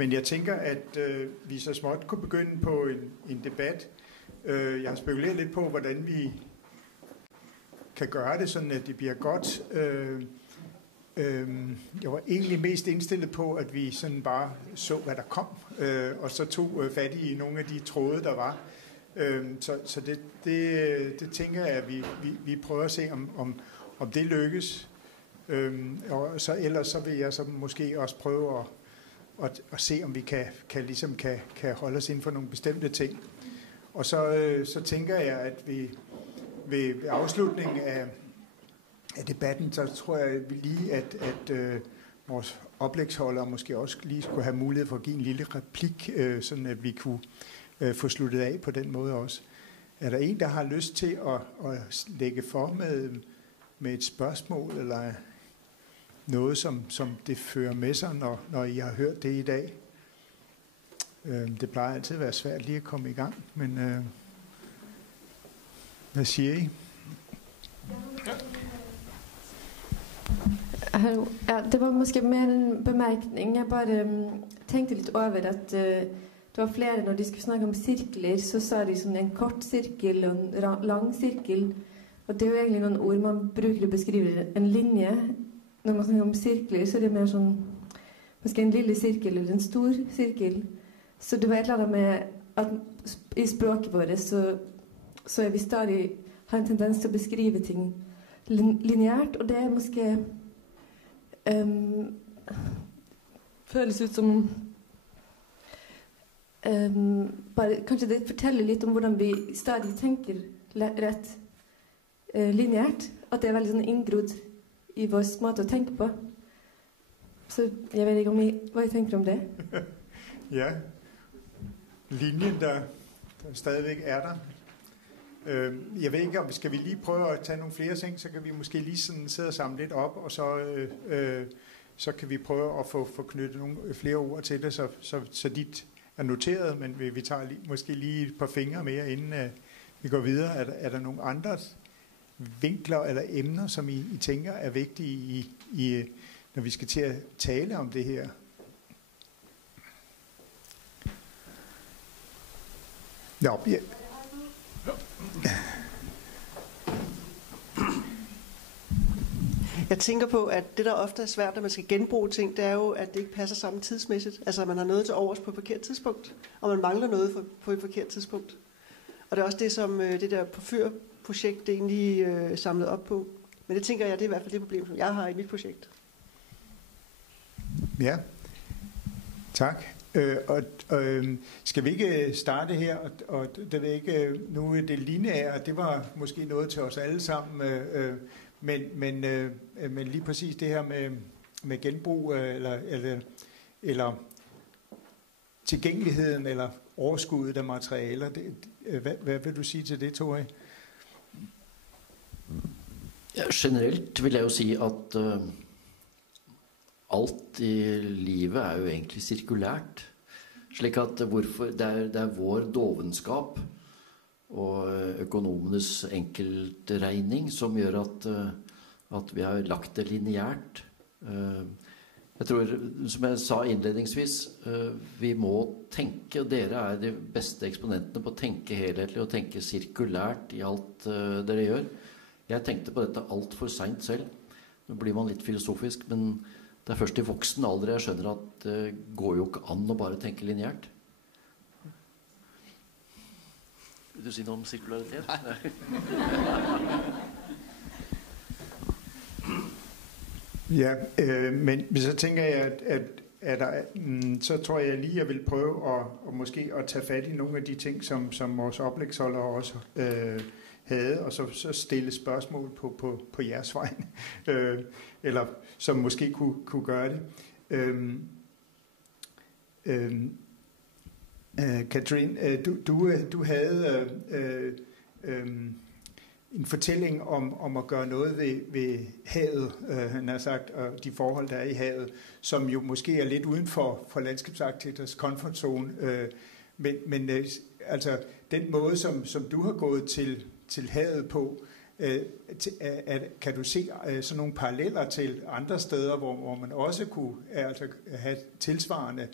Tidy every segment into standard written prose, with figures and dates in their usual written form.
Men jeg tænker, at vi så småt kunne begynde på en debat. Jeg har spekuleret lidt på, hvordan vi kan gøre det, sådan at det bliver godt. Jeg var egentlig mest indstillet på, at vi sådan bare så, hvad der kom, og så tog fat i nogle af de tråde, der var. Så det tænker jeg, at vi prøver at se, om det lykkes. Og så ellers så vil jeg så måske også prøve at se, om vi kan holde os inden for nogle bestemte ting. Og så tænker jeg, at vi ved afslutningen af debatten, så tror jeg lige, at vores oplægsholdere måske også lige skulle have mulighed for at give en lille replik, sådan at vi kunne få sluttet af på den måde også. Er der en, der har lyst til at lægge for med et spørgsmål, eller noget, som det fører med sig, når I har hørt det i dag? Det plejer altid at være svært lige at komme i gang, men hvad siger I? Ja, det var måske mere en bemærkning. Jeg bare tænkte lidt over, at det var flere, når de skulle snakke om cirkler, så sa de sådan en kort cirkel og en lang cirkel. Og det er jo egentlig nogle ord man bruger at beskrive en linje. Når man snakker om cirkler, så er det mere sådan, måske en lille cirkel eller en stor cirkel. Så det var et eller andet med, at i språket vårt, så er vi stadig har en tendens til at beskrive ting lineært, og det er måske føles ut som bare, kanskje det forteller litt om hvordan vi stadig tenker rett lineært, at det er veldig sånn inngrodd i vår måte å tenke på. Så jeg vet ikke hva jeg tenker om det. Ja, linjen der stadigvæk er der. Jeg ved ikke, om skal vi lige prøve at tage nogle flere ting, så kan vi måske lige sådan sidde og samle lidt op, og så kan vi prøve at få knyttet nogle flere ord til det, så dit er noteret, men vi tager måske lige et par fingre mere, inden vi går videre. Er der nogle andre vinkler eller emner, som I tænker er vigtige, når vi skal til at tale om det her? Ja. Jeg tænker på, at det der ofte er svært, når man skal genbruge ting, det er jo, at det ikke passer sammen tidsmæssigt. Altså, man har noget til overs på et forkert tidspunkt, og man mangler noget på et forkert tidspunkt. Og det er også det, som det der porfyrprojekt egentlig samlet op på. Men det tænker jeg, det er i hvert fald det problem, som jeg har i mit projekt. Ja, tak. Skal vi ikke starte her, og det ved ikke, nu er det lineære, det var måske noget til os alle sammen, men lige præcis det her med genbrug eller tilgængeligheden eller overskuddet af materialer, hvad vil du sige til det, Tore? Ja, generelt vil jeg jo si at alt i livet er jo egentlig cirkulært, slik at det er vår dovenskap og økonomenes enkeltregning som gjør at vi har lagt det lineært. Jeg tror, som jeg sa innledningsvis, vi må tenke, og dere er de beste eksponentene på å tenke helhetlig og tenke cirkulært i alt dere gjør. Jeg tenkte på dette alt for sent selv. Nå blir man litt filosofisk, men det er først i voksen alder jeg skjønner at det går jo ikke an å bare tenke lineært. Vil du si noe om sirkularitet? Ja, men så tænker jeg, at så tror jeg lige, jeg vil prøve at måske at tage fat i nogle af de ting, som vores oplægsholdere også havde, og så stille spørgsmål på jeres vej, eller som måske kunne gøre det. Katrine, du havde en fortælling om at gøre noget ved havet, han har sagt, og de forhold, der er i havet, som jo måske er lidt uden for landskabsarkitekters comfort zone, men altså den måde, som du har gået til havet på, kan du se sådan nogle paralleller til andre steder, hvor man også kunne have tilsvarende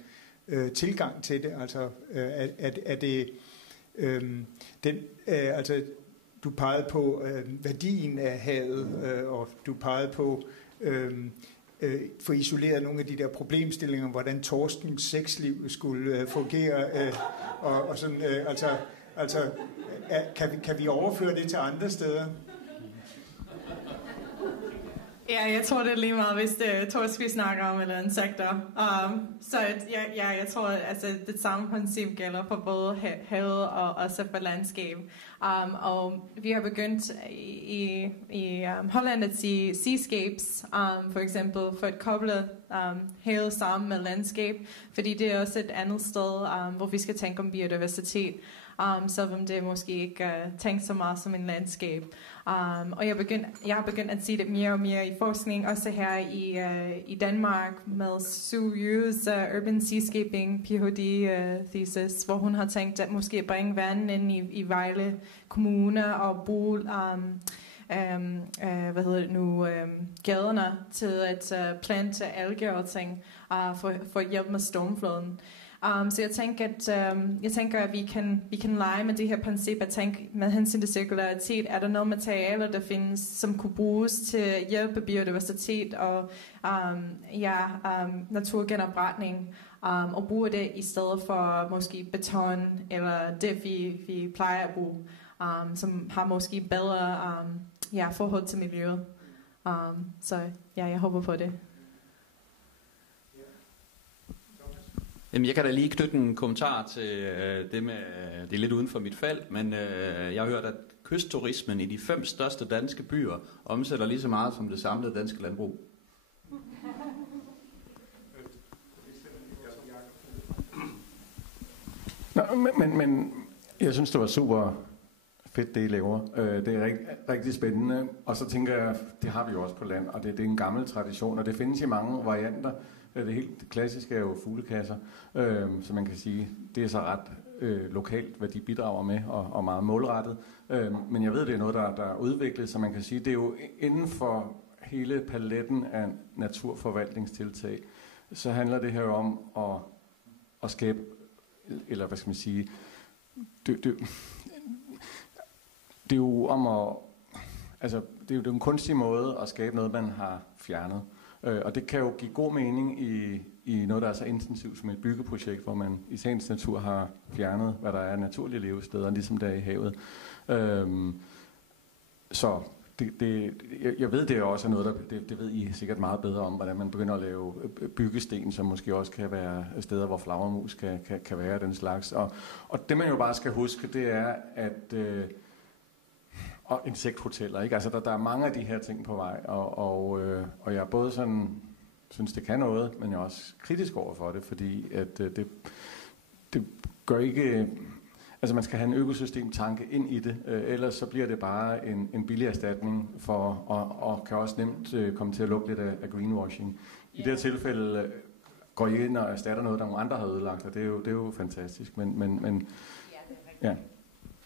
tilgang til det. Altså, er det altså, du pegede på værdien af havet, og du pegede på få isoleret nogle af de der problemstillinger, hvordan torskens sexliv skulle fungere, og sådan, kan vi overføre det til andre steder? Ja, jeg tror, det er lige meget, hvis det er torsk, vi snakker om, eller insekter. Så jeg tror, at det samme princip gælder for både havet og også for landskab. Og vi har begyndt i Holland at sige seascapes, for eksempel, for at koble havet sammen med landskab, fordi det er også et andet sted, hvor vi skal tænke om biodiversitet. Selvom det måske ikke tænkt så meget som en landskab. Og jeg har begyndt at sige det mere og mere i forskning, også her i Danmark med Sue Yu's Urban Seascaping PhD thesis, hvor hun har tænkt at måske bringe vandet ind i Vejle Kommune og bruge gaderne til at plante alger og ting for at hjælpe med stormfloden. Så jeg tænker, at vi kan lege med det her princip at tænke med hensyn til cirkularitet. Er der noget materialer, der findes, som kunne bruges til at hjælpe biodiversitet og naturgenopretning, og bruge det i stedet for måske beton eller det, vi plejer at bruge, som har måske bedre forhold til miljøet. Så jeg håber på det. Jeg kan da lige knytte en kommentar til det med, det er lidt uden for mit felt, men jeg har hørt, at kystturismen i de 5 største danske byer omsætter lige så meget som det samlede danske landbrug. Nå, men jeg synes, det var super fedt, det I laver. Det er rigtig spændende, og så tænker jeg, det har vi jo også på land, og det er en gammel tradition, og det findes i mange varianter. Det helt klassiske er jo fuglekasser, så man kan sige, det er så ret lokalt, hvad de bidrager med, og meget målrettet. Men jeg ved, det er noget, der er udviklet, så man kan sige, det er jo inden for hele paletten af naturforvaltningstiltag, så handler det her om at skabe, eller hvad skal man sige, det er jo om at, altså det er jo en kunstig måde at skabe noget, man har fjernet. Og det kan jo give god mening i noget, der er så intensivt som et byggeprojekt, hvor man i sagens natur har fjernet, hvad der er naturlige levesteder, ligesom der i havet. Så jeg ved, det er også noget, det ved I sikkert meget bedre om, hvordan man begynder at lave byggesten, som måske også kan være steder, hvor flagermus kan være den slags. Og det man jo bare skal huske, det er, at og insekthoteller, ikke? Altså der er mange af de her ting på vej, og jeg er både sådan, synes det kan noget, men jeg er også kritisk over for det, fordi at det gør ikke, altså man skal have en økosystemtanke ind i det, ellers så bliver det bare en billig erstatning for, og kan også nemt komme til at lugte lidt af greenwashing. I det her tilfælde går I ind og erstatter noget, der nogle andre har ødelagt, og det er jo fantastisk, men ja.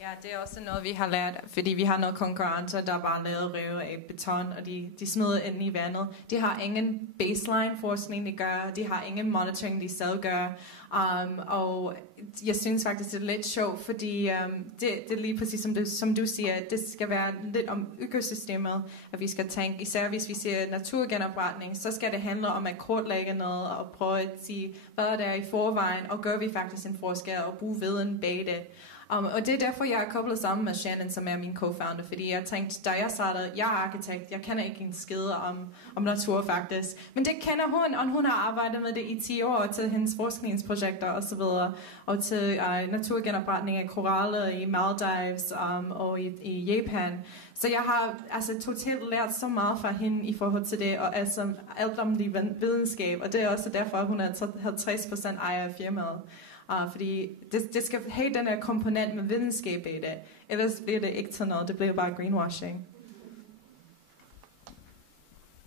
Ja, det er også noget, vi har lært, fordi vi har nogle konkurrenter, der bare lavet rev af beton, og de smider ind i vandet. De har ingen baseline-forskning, de gør. De har ingen monitoring, de selv gør. Og jeg synes faktisk, det er lidt sjovt, fordi det er lige præcis som du siger, at det skal være lidt om økosystemet, at vi skal tænke, især hvis vi siger naturgenopretning, så skal det handle om at kortlægge noget og prøve at sige, hvad er der i forvejen, og gør vi faktisk en forskel og bruge viden bag det. Og det er derfor, jeg er koblet sammen med Shannon, som er min co-founder, fordi jeg tænkte, da jeg startede, jeg er arkitekt, jeg kender ikke en skid om natur faktisk, men det kender hun, og hun har arbejdet med det i 10 år til hendes forskningsprojekter og så videre, og til naturgenopretning af koraller i Maldives og i Japan. Så jeg har altså totalt lært så meget fra hende i forhold til det, og altså alt om det videnskab, og det er også derfor, at hun er 50% ejer af firmaet. Fordi det skal have den her komponent med videnskab i det. Ellers bliver det ikke til noget. Det bliver bare greenwashing.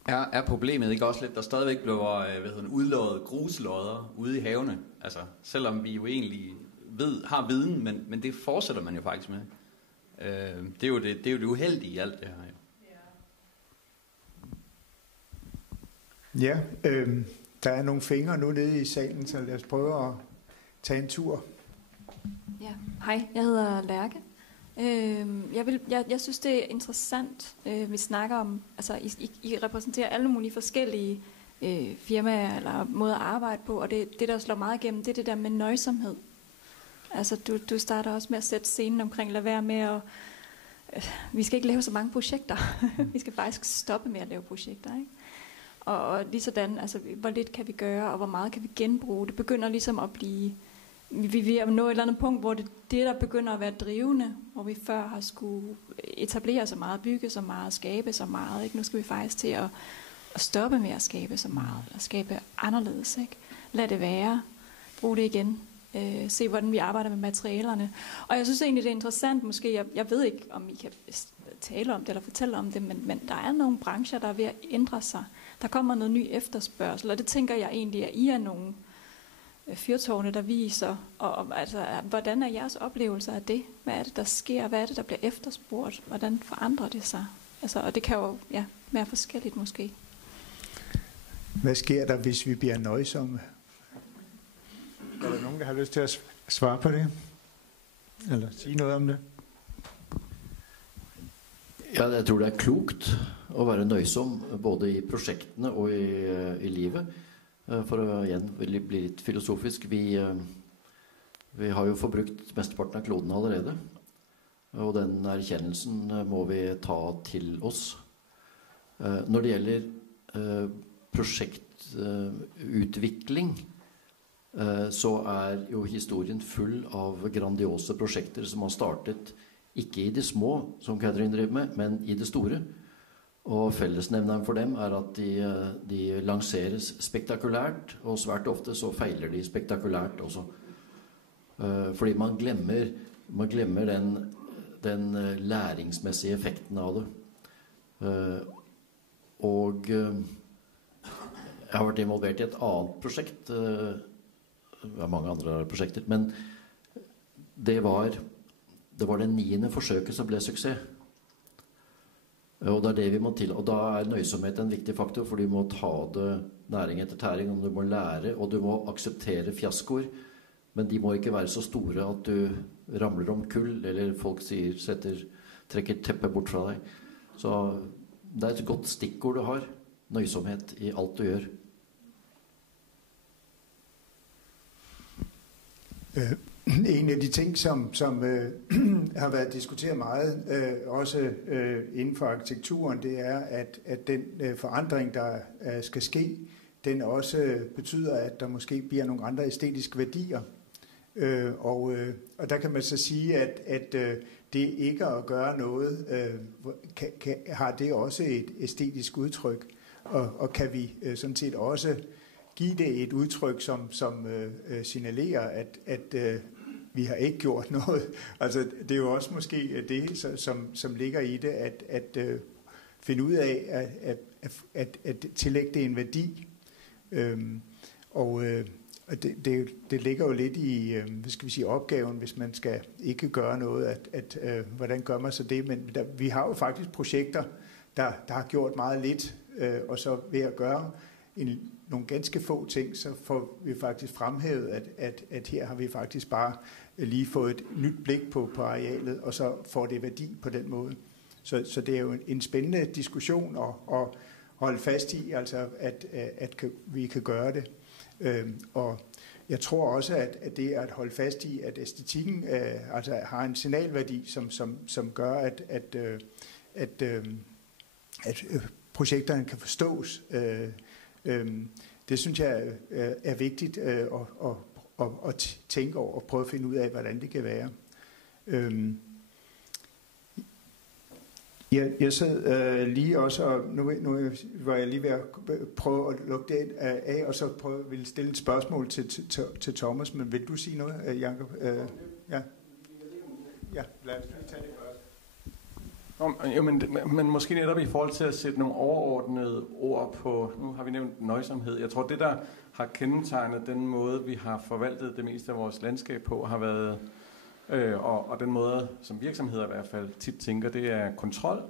Er problemet ikke også lidt, der stadigvæk bliver udloddet gruslodder ude i havene? Altså, selvom vi jo egentlig har viden, men det fortsætter man jo faktisk med. Det er jo det uheldige i alt det her. Jo. Ja, Der er nogle fingre nu nede i salen, så lad os prøve at tage en tur. Ja, hej, jeg hedder Lærke. Jeg synes, det er interessant, vi snakker om, altså I repræsenterer alle mulige forskellige firmaer eller måder at arbejde på, og det der slår meget igennem, det er det der med nøjsomhed. Altså du starter også med at sætte scenen omkring, lad være med at, vi skal ikke lave så mange projekter, vi skal faktisk stoppe med at lave projekter, ikke? Og lige sådan, altså hvor lidt kan vi gøre, og hvor meget kan vi genbruge, det begynder ligesom at blive, vi er nå et eller andet punkt, hvor det der begynder at være drivende, hvor vi før har skulle etablere så meget, bygge så meget, skabe så meget, ikke? Nu skal vi faktisk til at stoppe med at skabe så meget, eller skabe anderledes, ikke? Lad det være, brug det igen, se hvordan vi arbejder med materialerne. Og jeg synes egentlig, det er interessant, måske, jeg ved ikke, om I kan tale om det, eller fortælle om det, men der er nogle brancher, der er ved at ændre sig. Der kommer noget ny efterspørgsel, og det tænker jeg egentlig, at I er nogle fyrtårne, der viser, og altså, hvordan er jeres oplevelser af det? Hvad er det, der sker? Hvad er det, der bliver efterspurgt? Hvordan forandrer det sig? Altså, og det kan jo være forskelligt måske. Hvad sker der, hvis vi bliver nøjsomme? Er der nogen, der har lyst til at svare på det? Eller sige noget om det? Ja, jeg tror det er klokt at være nøjsom, både i projektene og i livet. For å igjen bli litt filosofisk, vi har jo forbrukt mesteparten av kloden allerede. Og den erkjennelsen må vi ta til oss. Når det gjelder prosjektutvikling, så er jo historien full av grandiose prosjekter som har startet ikke i det små, som Katrin driver med, men i det store. Og fellesnevneren for dem er at de lanseres spektakulært, og svært ofte så feiler de spektakulært også. Fordi man glemmer den læringsmessige effekten av det. Og jeg har vært involvert i et annet prosjekt, mange andre prosjekter, men det var det 9. forsøket som ble suksess. Og det er det vi må til, og da er nøysomhet en viktig faktor, for du må ta det næring etter tæring, og du må lære, og du må akseptere fiaskoer, men de må ikke være så store at du ramler om kull, eller folk trekker teppet bort fra deg. Så det er et godt stikkord du har, nøysomhet i alt du gjør. En af de ting, som har været diskuteret meget, også inden for arkitekturen, det er, at den forandring, der skal ske, den også betyder, at der måske bliver nogle andre æstetiske værdier. Og der kan man så sige, at det ikke at gøre noget, har det også et æstetisk udtryk. Og kan vi sådan set også give det et udtryk, som signalerer, at vi har ikke gjort noget. Altså, det er jo også måske det, som ligger i det, at finde ud af, at tillægge det en værdi. Og det ligger jo lidt i, hvad skal vi sige, opgaven, hvis man skal ikke gøre noget, hvordan gør man så det? Men vi har jo faktisk projekter, der har gjort meget lidt, og så ved at gøre nogle ganske få ting, så får vi faktisk fremhævet, at her har vi faktisk bare lige fået et nyt blik på arealet, og så får det værdi på den måde. Så det er jo en spændende diskussion at holde fast i, altså at vi kan gøre det. Og jeg tror også, at det er at holde fast i, at æstetikken altså har en signalværdi, som gør, at projekterne kan forstås. Det synes jeg er vigtigt at tænke over og prøve at finde ud af, hvordan det kan være. Jeg sad lige også, og nu var jeg lige ved at prøve at lukke det af, og så ville stille et spørgsmål til Thomas, men vil du sige noget, Jacob? Ja, lad os lige tage det først. Jo, men måske netop i forhold til at sætte nogle overordnede ord på, nu har vi nævnt nøjsomhed. Jeg tror, det der har kendetegnet den måde, vi har forvaltet det meste af vores landskab på, har været, og den måde, som virksomheder i hvert fald tit tænker, det er kontrol,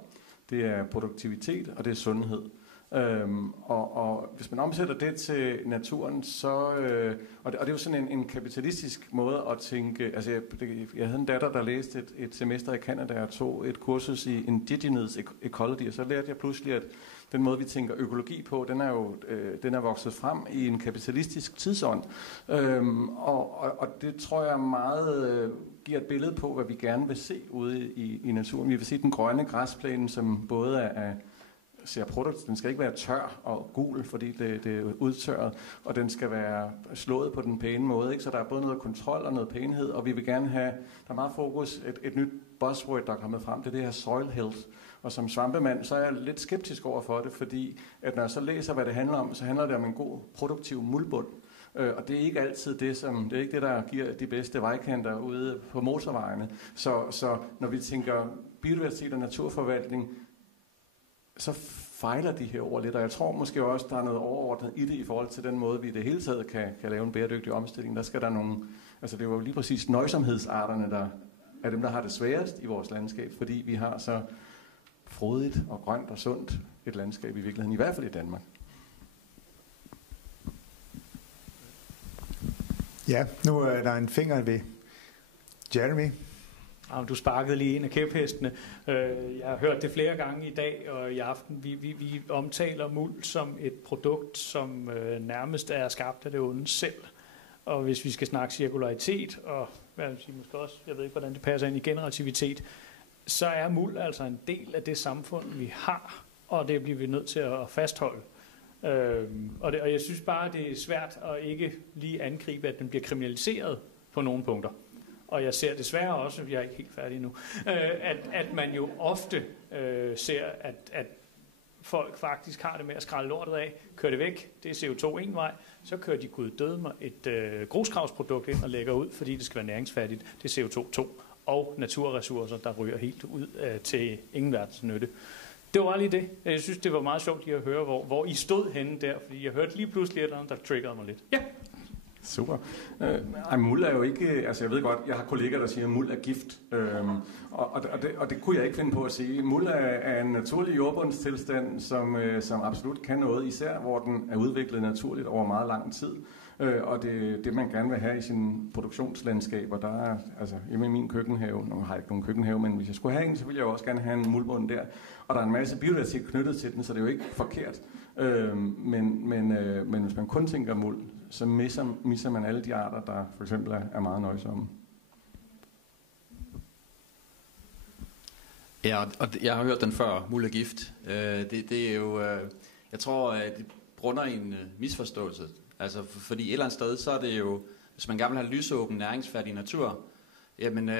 det er produktivitet, og det er sundhed. Og hvis man omsætter det til naturen, så... og det er jo sådan en kapitalistisk måde at tænke... Altså, jeg havde en datter, der læste et semester i Canada, og tog et kursus i Indigenous Ecology, og så lærte jeg pludselig, at den måde, vi tænker økologi på, den er vokset frem i en kapitalistisk tidsånd. Og det tror jeg meget giver et billede på, hvad vi gerne vil se ude i naturen. Vi vil se den grønne græsplæne, som både ser produkt. Den skal ikke være tør og gul, fordi det er udtørret, og den skal være slået på den pæne måde. Ikke? Så der er både noget kontrol og noget pænhed, og vi vil gerne have, der er meget fokus, et nyt buzzword, der er kommet frem, det her soil health. Og som svampemand, så er jeg lidt skeptisk over for det, fordi at når jeg så læser, hvad det handler om, så handler det om en god, produktiv muldbund. Og det er ikke altid det, det er ikke det, der giver de bedste vejkanter ude på motorvejene. Så når vi tænker biodiversitet og naturforvaltning, så fejler de her ord lidt, og jeg tror måske også, der er noget overordnet i det i forhold til den måde, vi i det hele taget kan lave en bæredygtig omstilling. Der skal der nogle, altså det er jo lige præcis nøjsomhedsarterne, der er dem, der har det sværest i vores landskab, fordi vi har så frodigt og grønt og sundt et landskab i virkeligheden, i hvert fald i Danmark. Ja, nu er der en finger ved Jeremy. Du sparkede lige en af kæphestene. Jeg har hørt det flere gange i dag og i aften. Vi omtaler muld som et produkt, som nærmest er skabt af det onde selv. Og hvis vi skal snakke cirkularitet, og hvad vil sige, måske også, jeg ved ikke, hvordan det passer ind i generativitet, så er muld altså en del af det samfund, vi har, og det bliver vi nødt til at fastholde. Og jeg synes bare, det er svært at ikke lige angribe, at den bliver kriminaliseret på nogle punkter. Og jeg ser desværre også, jeg er ikke helt færdig nu, at man jo ofte ser, at folk faktisk har det med at skrælle lortet af, kører det væk, det er CO2 en vej, så kører de guddødme et grusgravsprodukt ind og lægger ud, fordi det skal være næringsfattigt, det er CO2 2, og naturressourcer, der ryger helt ud til ingen verdens nytte. Det var lige det. Jeg synes, det var meget sjovt lige at høre, hvor I stod henne der, fordi jeg hørte lige pludselig et eller andet, der triggerede mig lidt. Ja. Super. Muld er jo ikke, altså jeg ved godt, jeg har kolleger, der siger, at muld er gift, og det kunne jeg ikke finde på at sige. Muld er en naturlig jordbundstilstand, som absolut kan noget, især hvor den er udviklet naturligt over meget lang tid. Og det man gerne vil have i sin produktionslandskaber, der er, altså i min køkkenhave, nu har jeg ikke nogen køkkenhave, men hvis jeg skulle have en, så ville jeg også gerne have en muldbund der. Og der er en masse biodiversitet knyttet til den, så det er jo ikke forkert. Men hvis man kun tænker muld, så misser man alle de arter, der for eksempel er meget nøjsomme. Ja, og jeg har hørt den før, muld er gift. Det er jo, jeg tror, det grunder i en misforståelse. Altså, fordi et eller andet sted, så er det jo, hvis man gerne vil have lysåben, næringsfattig natur, jamen, det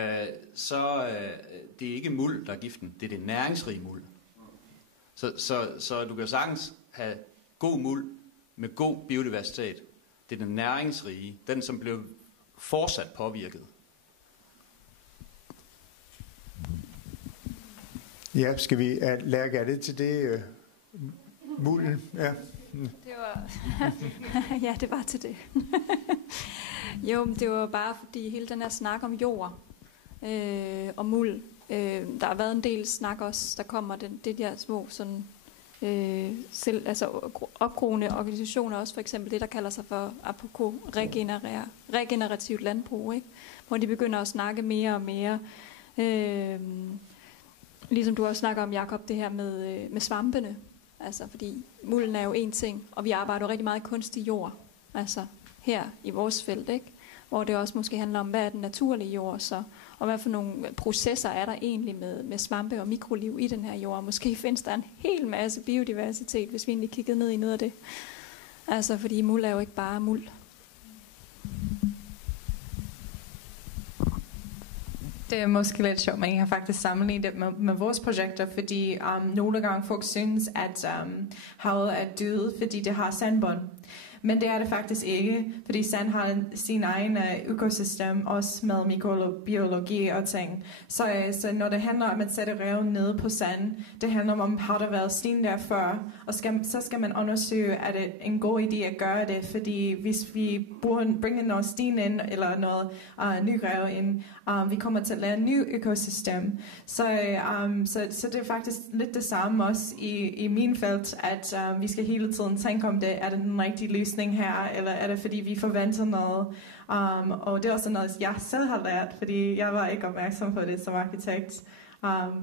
er ikke muld, der er giften, det er det næringsrige muld. Så du kan sagtens have god muld med god biodiversitet. Det er den næringsrige, den som blev fortsat påvirket. Ja, skal vi lægge det til det mulden? Ja. Det var ja, det var til det. Jo, det var bare fordi hele den her snak om jord og muld. Der har været en del snak også, der kommer det der små sådan opgroende organisationer også, for eksempel det der kalder sig for APOCO, regenerativt landbrug, ikke? Hvor de begynder at snakke mere og mere. Ligesom du også snakker om, Jakob, det her med svampene. Altså, fordi mulden er jo en ting, og vi arbejder jo rigtig meget i kunstig jord, altså her i vores felt, ikke? Hvor det også måske handler om, hvad er den naturlige jord så, og hvad for nogle processer er der egentlig med svampe og mikroliv i den her jord. Måske findes der en hel masse biodiversitet, hvis vi egentlig kiggede ned i noget af det. Altså, fordi muld er jo ikke bare muld. Det er måske lidt sjovt, men jeg har faktisk sammenlignet det med vores projekter, fordi nogle gange folk synes, at havet er dødt, fordi det har sandbund. Men det er det faktisk ikke, fordi sand har sin egen økosystem, også med mikrobiologi og ting. Så når det handler om at sætte rev ned på sand, det handler om, har der været sten der før, og så skal man undersøge, er det en god idé at gøre det, fordi hvis vi bringer noget sten ind, eller noget ny rev ind, vi kommer til at lave en ny økosystem. Så det er faktisk lidt det samme også i min felt, at vi skal hele tiden tænke om det, er det den rigtige løsning her, eller er det fordi vi forventer noget. Og det er også noget, jeg selv har lært, fordi jeg var ikke opmærksom på det som arkitekt.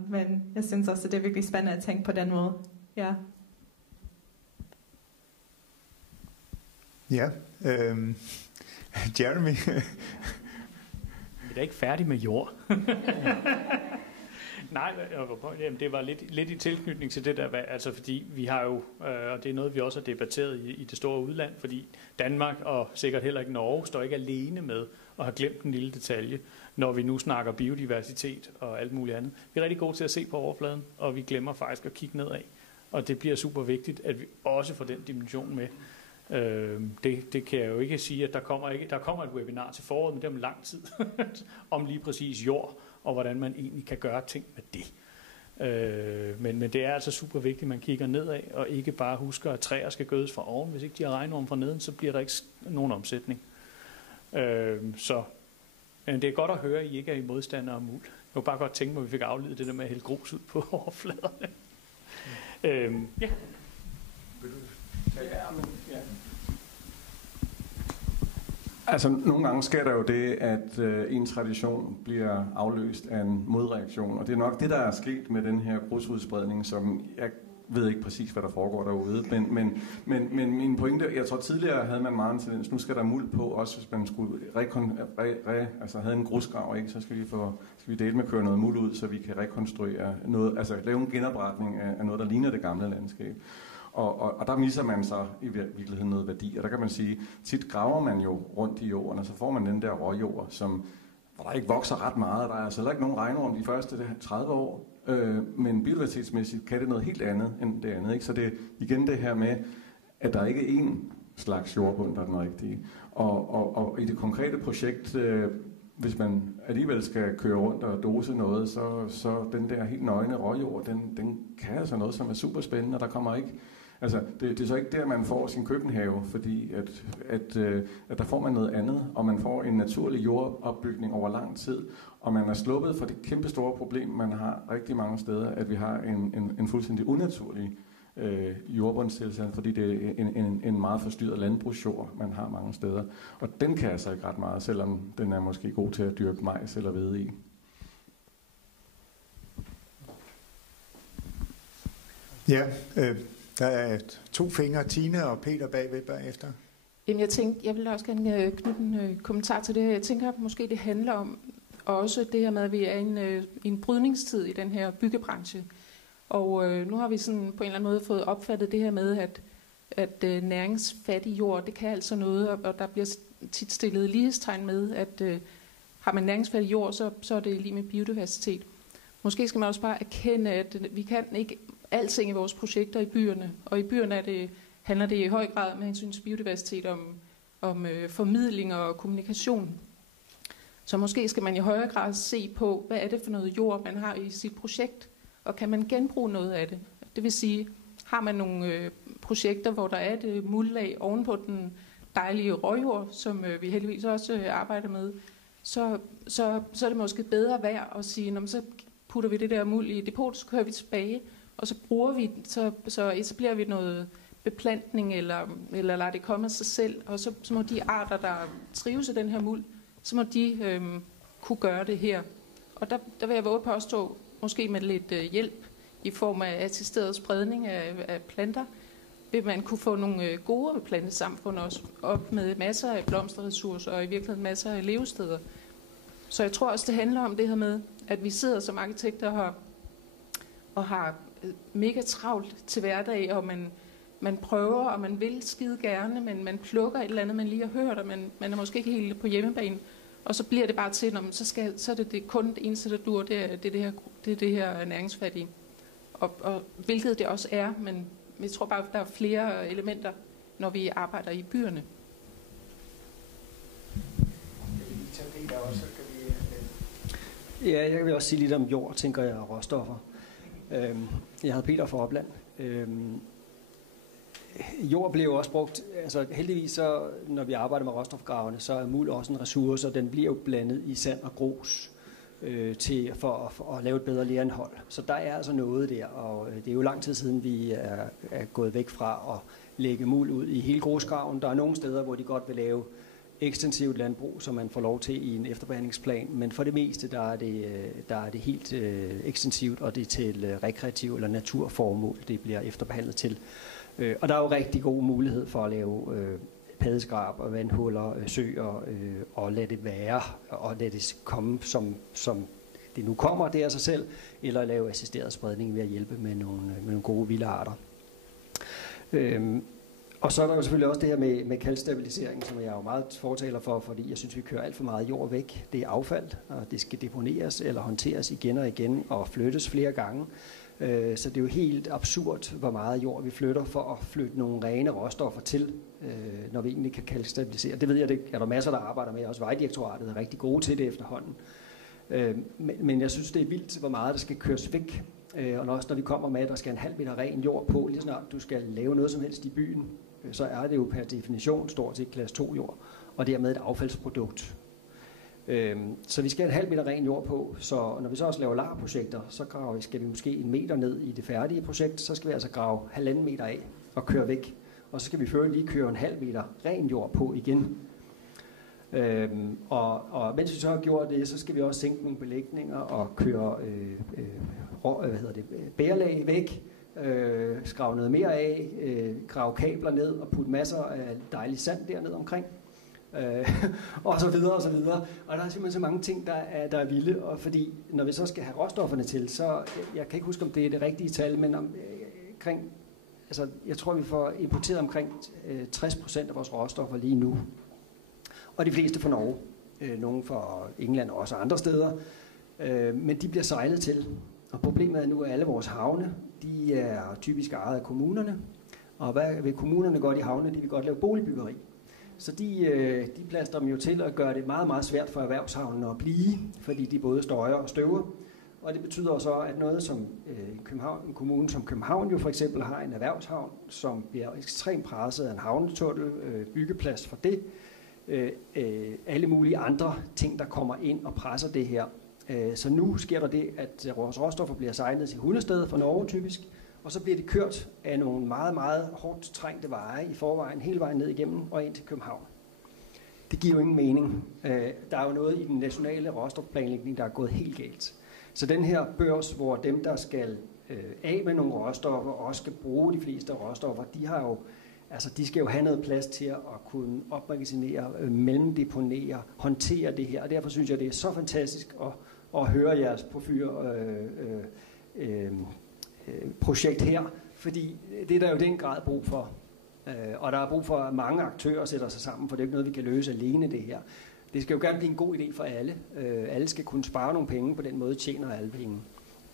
Men jeg synes også, at det er virkelig spændende at tænke på den måde. Ja. Ja, Jeremy. Vi er da ikke færdige med jord. Nej, det var lidt i tilknytning til det der, altså fordi vi har jo, og det er noget vi også har debatteret i det store udland, fordi Danmark og sikkert heller ikke Norge står ikke alene med at have glemt en lille detalje, når vi nu snakker biodiversitet og alt muligt andet. Vi er rigtig gode til at se på overfladen, og vi glemmer faktisk at kigge nedad, og det bliver super vigtigt, at vi også får den dimension med. Det kan jeg jo ikke sige, at der kommer et webinar til foråret, men det er om lang tid, om lige præcis jord, og hvordan man egentlig kan gøre ting med det. Men det er altså super vigtigt, at man kigger nedad, og ikke bare husker, at træer skal gødes fra oven. Hvis ikke de har regnorm fra neden, så bliver der ikke nogen omsætning. Men det er godt at høre, at I ikke er i modstander af muld. Jeg kunne bare godt tænke mig, at vi fik afledt det der med at hælde grus ud på overfladerne. Ja. Altså, nogle gange sker der jo det, at en tradition bliver afløst af en modreaktion, og det er nok det, der er sket med den her grusudspredning, som jeg ved ikke præcis, hvad der foregår derude, men min pointe, jeg tror tidligere havde man meget en tendens, nu skal der muld på, også hvis man skulle altså havde en grusgrav, ikke, så skal vi dele med at køre noget muld ud, så vi kan rekonstruere noget, altså lave en genopretning af noget, der ligner det gamle landskab. Og der misser man så i virkeligheden noget værdi, og der kan man sige, tit graver man jo rundt i jorden, og så får man den der råjord, hvor der ikke vokser ret meget, der er altså heller ikke nogen regnorm de første 30 år, men biodiversitetsmæssigt kan det noget helt andet end det andet, ikke? Så det er igen det her med, at der ikke er én slags jordbund, der er den rigtige. Og i det konkrete projekt, hvis man alligevel skal køre rundt og dose noget, så den der helt nøgne råjord, den kan altså noget, som er super spændende, og der kommer ikke. Altså, det er så ikke der, man får sin køkkenhave, fordi at der får man noget andet, og man får en naturlig jordopbygning over lang tid, og man er sluppet for det kæmpe store problem, man har rigtig mange steder, at vi har en fuldstændig unaturlig jordbundstilstand, fordi det er en meget forstyrret landbrugsjord, man har mange steder. Og den kan altså ikke ret meget, selvom den er måske god til at dyrke majs eller hvede i. Ja, der er 2 fingre, Tina og Peter bagefter. Jamen, jeg vil også gerne knytte en kommentar til det her. Jeg tænker, at måske det handler om også det her med, at vi er i en brydningstid i den her byggebranche. Og nu har vi sådan på en eller anden måde fået opfattet det her med, at næringsfattig jord, det kan altså noget, og der bliver tit stillet lighedstegn med, at har man næringsfattig jord, så er det lige med biodiversitet. Måske skal man også bare erkende, at vi kan ikke alting i vores projekter i byerne, og i byerne handler det i høj grad med hensyn til biodiversitet om formidling og kommunikation. Så måske skal man i højere grad se på, hvad er det for noget jord, man har i sit projekt, og kan man genbruge noget af det. Det vil sige, har man nogle projekter, hvor der er et muldlag ovenpå den dejlige råjord, som vi heldigvis også arbejder med, så er det måske bedre værd at sige, så putter vi det der muld i depot, så kører vi tilbage, og så bruger vi, så etablerer vi noget beplantning, eller lader det komme af sig selv, og så må de arter, der trives i den her muld, så må de kunne gøre det her. Og der vil jeg våge påstå, måske med lidt hjælp i form af assisteret spredning af planter, vil man kunne få nogle gode plantesamfund også, op med masser af blomsterressourcer og i virkeligheden masser af levesteder. Så jeg tror også, det handler om det her med, at vi sidder som arkitekter og har mega travlt til hverdag, og man prøver, og man vil skide gerne, men man plukker et eller andet, man lige har hørt, og man er måske ikke helt på hjemmebane. Og så bliver det bare til, så er det kun det eneste, der dur, det er det her næringsfattige. Og hvilket det også er, men jeg tror bare, at der er flere elementer, når vi arbejder i byerne. Ja, jeg vil også sige lidt om jord, tænker jeg, og råstoffer. Jeg havde Peter fra Opland. Jord blev også brugt, altså heldigvis så, når vi arbejder med råstofgravene, så er muld også en ressource, og den bliver jo blandet i sand og grus for at lave et bedre lerindhold. Så der er altså noget der, og det er jo lang tid siden, vi er gået væk fra at lægge muld ud i hele grusgraven. Der er nogle steder, hvor de godt vil lave ekstensivt landbrug, som man får lov til i en efterbehandlingsplan, men for det meste, der er det helt ekstensivt, og det er til rekreativ eller naturformål, det bliver efterbehandlet til. Og der er jo rigtig god mulighed for at lave padeskrab og vandhuller, søer, og lade det være, og lade det komme, som det nu kommer, det af sig selv, eller lave assisteret spredning ved at hjælpe med nogle gode vildarter. Og så er der jo selvfølgelig også det her med kalkstabilisering, som jeg er jo meget fortaler for, fordi jeg synes, vi kører alt for meget jord væk. Det er affald, og det skal deponeres eller håndteres igen og igen og flyttes flere gange. Så det er jo helt absurd, hvor meget jord vi flytter for at flytte nogle rene råstoffer til, når vi egentlig kan kalkstabilisere. Det ved jeg, det er der masser, der arbejder med. Også Vejdirektoratet er rigtig gode til det efterhånden. Men jeg synes, det er vildt, hvor meget der skal køres væk. Og også når vi kommer med, at der skal 0,5 meter ren jord på, lige snart du skal lave noget som helst i byen, så er det jo per definition stort set klasse 2 jord, og dermed et affaldsprodukt. Så vi skal 0,5 meter ren jord på, så når vi så også laver LAR-projekter, så skal vi måske 1 meter ned i det færdige projekt, så skal vi altså grave 1,5 meter af og køre væk. Og så skal vi før lige køre 0,5 meter ren jord på igen. Og mens vi så har gjort det, så skal vi også sænke nogle belægninger og køre bærlag væk, skrave noget mere af, grave kabler ned og putte masser af dejlig sand derned omkring. Og så videre og så videre. Og der er simpelthen så mange ting, der er vilde, og fordi når vi så skal have råstofferne til, så jeg kan ikke huske, om det er det rigtige tal, men jeg tror, vi får importeret omkring 60% af vores råstoffer lige nu. Og de fleste fra Norge. Nogle fra England og også andre steder. Men de bliver sejlet til. Og problemet er nu, at alle vores havne, de er typisk ejet af kommunerne. Og hvad vil kommunerne godt i havne? De vil godt lave boligbyggeri. Så de plaster dem jo til at gøre det meget, meget svært for erhvervshavnene at blive, fordi de både støjer og støver. Og det betyder så, at noget som en kommune som København jo for eksempel har en erhvervshavn, som bliver ekstremt presset af en havnetunnel, byggeplads for det. Alle mulige andre ting, der kommer ind og presser det her. Så nu sker der det, at vores råstoffer bliver sejlet til Hundested fra Norge typisk, og så bliver det kørt af nogle meget, meget hårdt trængte veje i forvejen, hele vejen ned igennem og ind til København. Det giver jo ingen mening. Der er jo noget i den nationale råstofplanlægning, der er gået helt galt. Så den her børs, hvor dem, der skal af med nogle råstoffer, og også skal bruge de fleste råstoffer, de skal jo have noget plads til at kunne opmagasinere, mellemdeponere, håndtere det her. Og derfor synes jeg, det er så fantastisk at høre jeres projekt her, fordi det er der jo den grad brug for. Og der er brug for, at mange aktører sætter sig sammen, for det er ikke noget, vi kan løse alene det her. Det skal jo gerne blive en god idé for alle. Alle skal kunne spare nogle penge, på den måde tjener alle penge.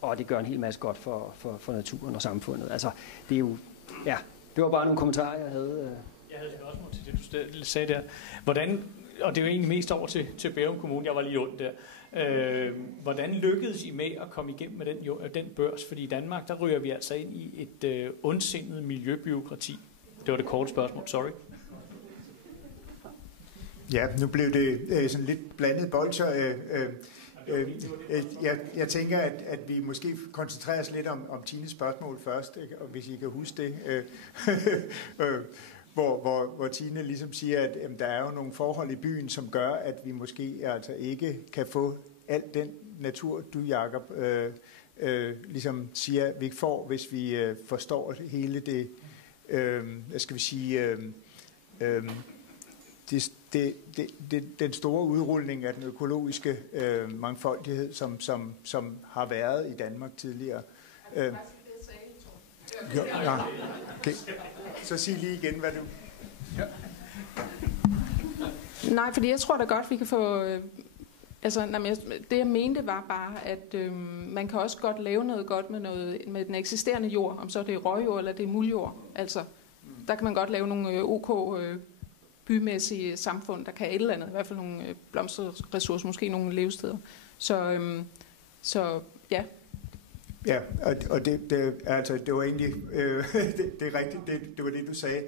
Og det gør en hel masse godt for naturen og samfundet. Altså, det er jo, ja, det var bare nogle kommentarer, jeg havde. Jeg havde et spørgsmål til det, du sagde der. Hvordan, og det er jo egentlig mest over til Bærum Kommune, jeg var lige ondt der. Hvordan lykkedes I med at komme igennem med den børs? Fordi i Danmark, der ryger vi altså ind i et ondsindet miljøbyråkrati. Det var det korte spørgsmål, sorry. Ja, nu blev det sådan lidt blandet bolcher. Jeg tænker, at vi måske koncentrerer os lidt om Tines spørgsmål først, ikke? Og hvis I kan huske det, hvor Tine ligesom siger, at der er jo nogle forhold i byen, som gør, at vi måske altså ikke kan få al den natur, du, Jacob, ligesom siger, at vi ikke får, hvis vi forstår hele det, hvad skal vi sige, den store udrulning af den økologiske mangfoldighed, som har været i Danmark tidligere. Ja, okay. Så sig lige igen, hvad du... Ja. Nej, fordi jeg tror da godt, vi kan få... det jeg mente var bare, at man kan også godt lave noget godt med den eksisterende jord, om så det er røgjord eller det er muldjord. Altså, der kan man godt lave nogle OK bymæssige samfund, der kan et eller andet, i hvert fald nogle blomsterressourcer, måske nogle levesteder. Så ja. Ja, og det var egentlig det er rigtigt, det var det du sagde,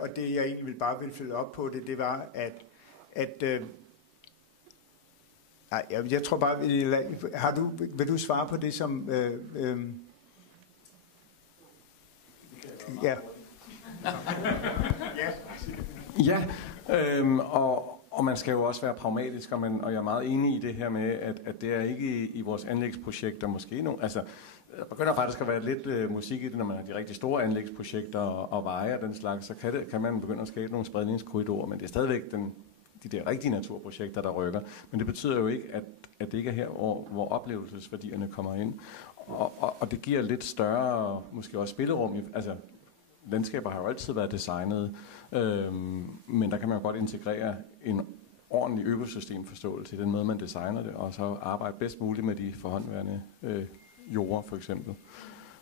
og det jeg egentlig bare ville følge op på det var at nej, jeg tror bare vil du svare på det som ja. Ja, og man skal jo også være pragmatisk, og jeg er meget enig i det her med, at det er ikke i vores anlægsprojekter måske nogen. Altså, der begynder faktisk at være lidt musik i det, når man har de rigtig store anlægsprojekter og veje og den slags, så kan man begynde at skabe nogle spredningskorridorer, men det er stadigvæk de der rigtige naturprojekter, der rykker. Men det betyder jo ikke, at det ikke er her, hvor oplevelsesværdierne kommer ind. Og det giver lidt større, måske også spillerum. Altså, landskaber har jo altid været designet, men der kan man jo godt integrere en ordentlig økosystemforståelse i den måde, man designer det, og så arbejde bedst muligt med de forhåndværende jorder, for eksempel.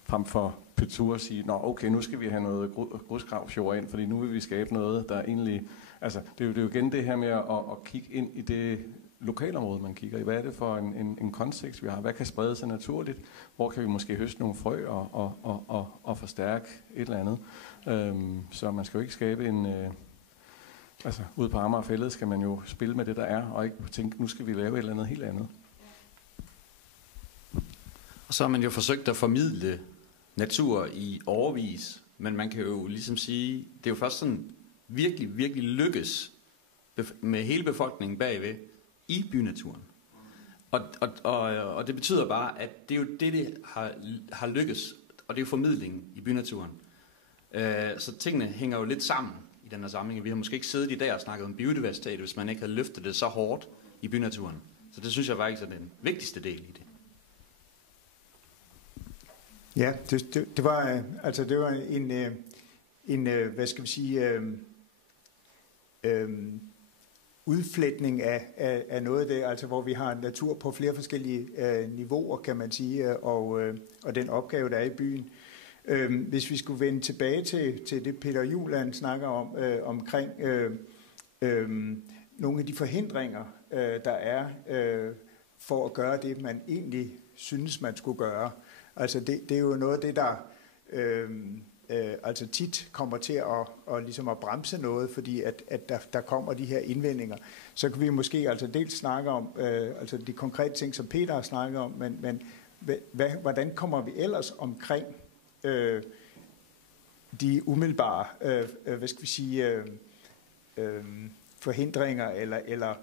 Frem for Petur at sige, nå okay, nu skal vi have noget grusgravsjord ind, fordi nu vil vi skabe noget, der egentlig... Altså, det er jo igen det her med at kigge ind i det lokalområde, man kigger i. Hvad er det for en kontekst, vi har? Hvad kan sprede sig naturligt? Hvor kan vi måske høste nogle frø og forstærke et eller andet? Så man skal jo ikke skabe en... Altså, ude på Amager Fælled skal man jo spille med det, der er, og ikke tænke, nu skal vi lave et eller andet helt andet. Og så har man jo forsøgt at formidle natur i årevis, men man kan jo ligesom sige, det er jo først sådan virkelig, virkelig lykkes med hele befolkningen bagved i bynaturen. Og det betyder bare, at det er jo det har lykkes, og det er jo formidlingen i bynaturen. Så tingene hænger jo lidt sammen i den her samling. Vi har måske ikke siddet i dag og snakket om biodiversitet, hvis man ikke havde løftet det så hårdt i bynaturen. Så det synes jeg faktisk er den vigtigste del i det. Ja, det var en hvad skal vi sige, udflætning af noget af det, altså hvor vi har natur på flere forskellige niveauer, kan man sige, og den opgave, der er i byen. Hvis vi skulle vende tilbage til det, Peter Juhl snakker om, omkring nogle af de forhindringer, der er for at gøre det, man egentlig synes, man skulle gøre. Altså det er jo noget af det, der altså tit kommer til at ligesom at bremse noget, fordi at der kommer de her indvendinger. Så kan vi måske altså dels snakke om altså de konkrete ting, som Peter har snakket om, men hvordan kommer vi ellers omkring de umiddelbare hvad skal vi sige forhindringer eller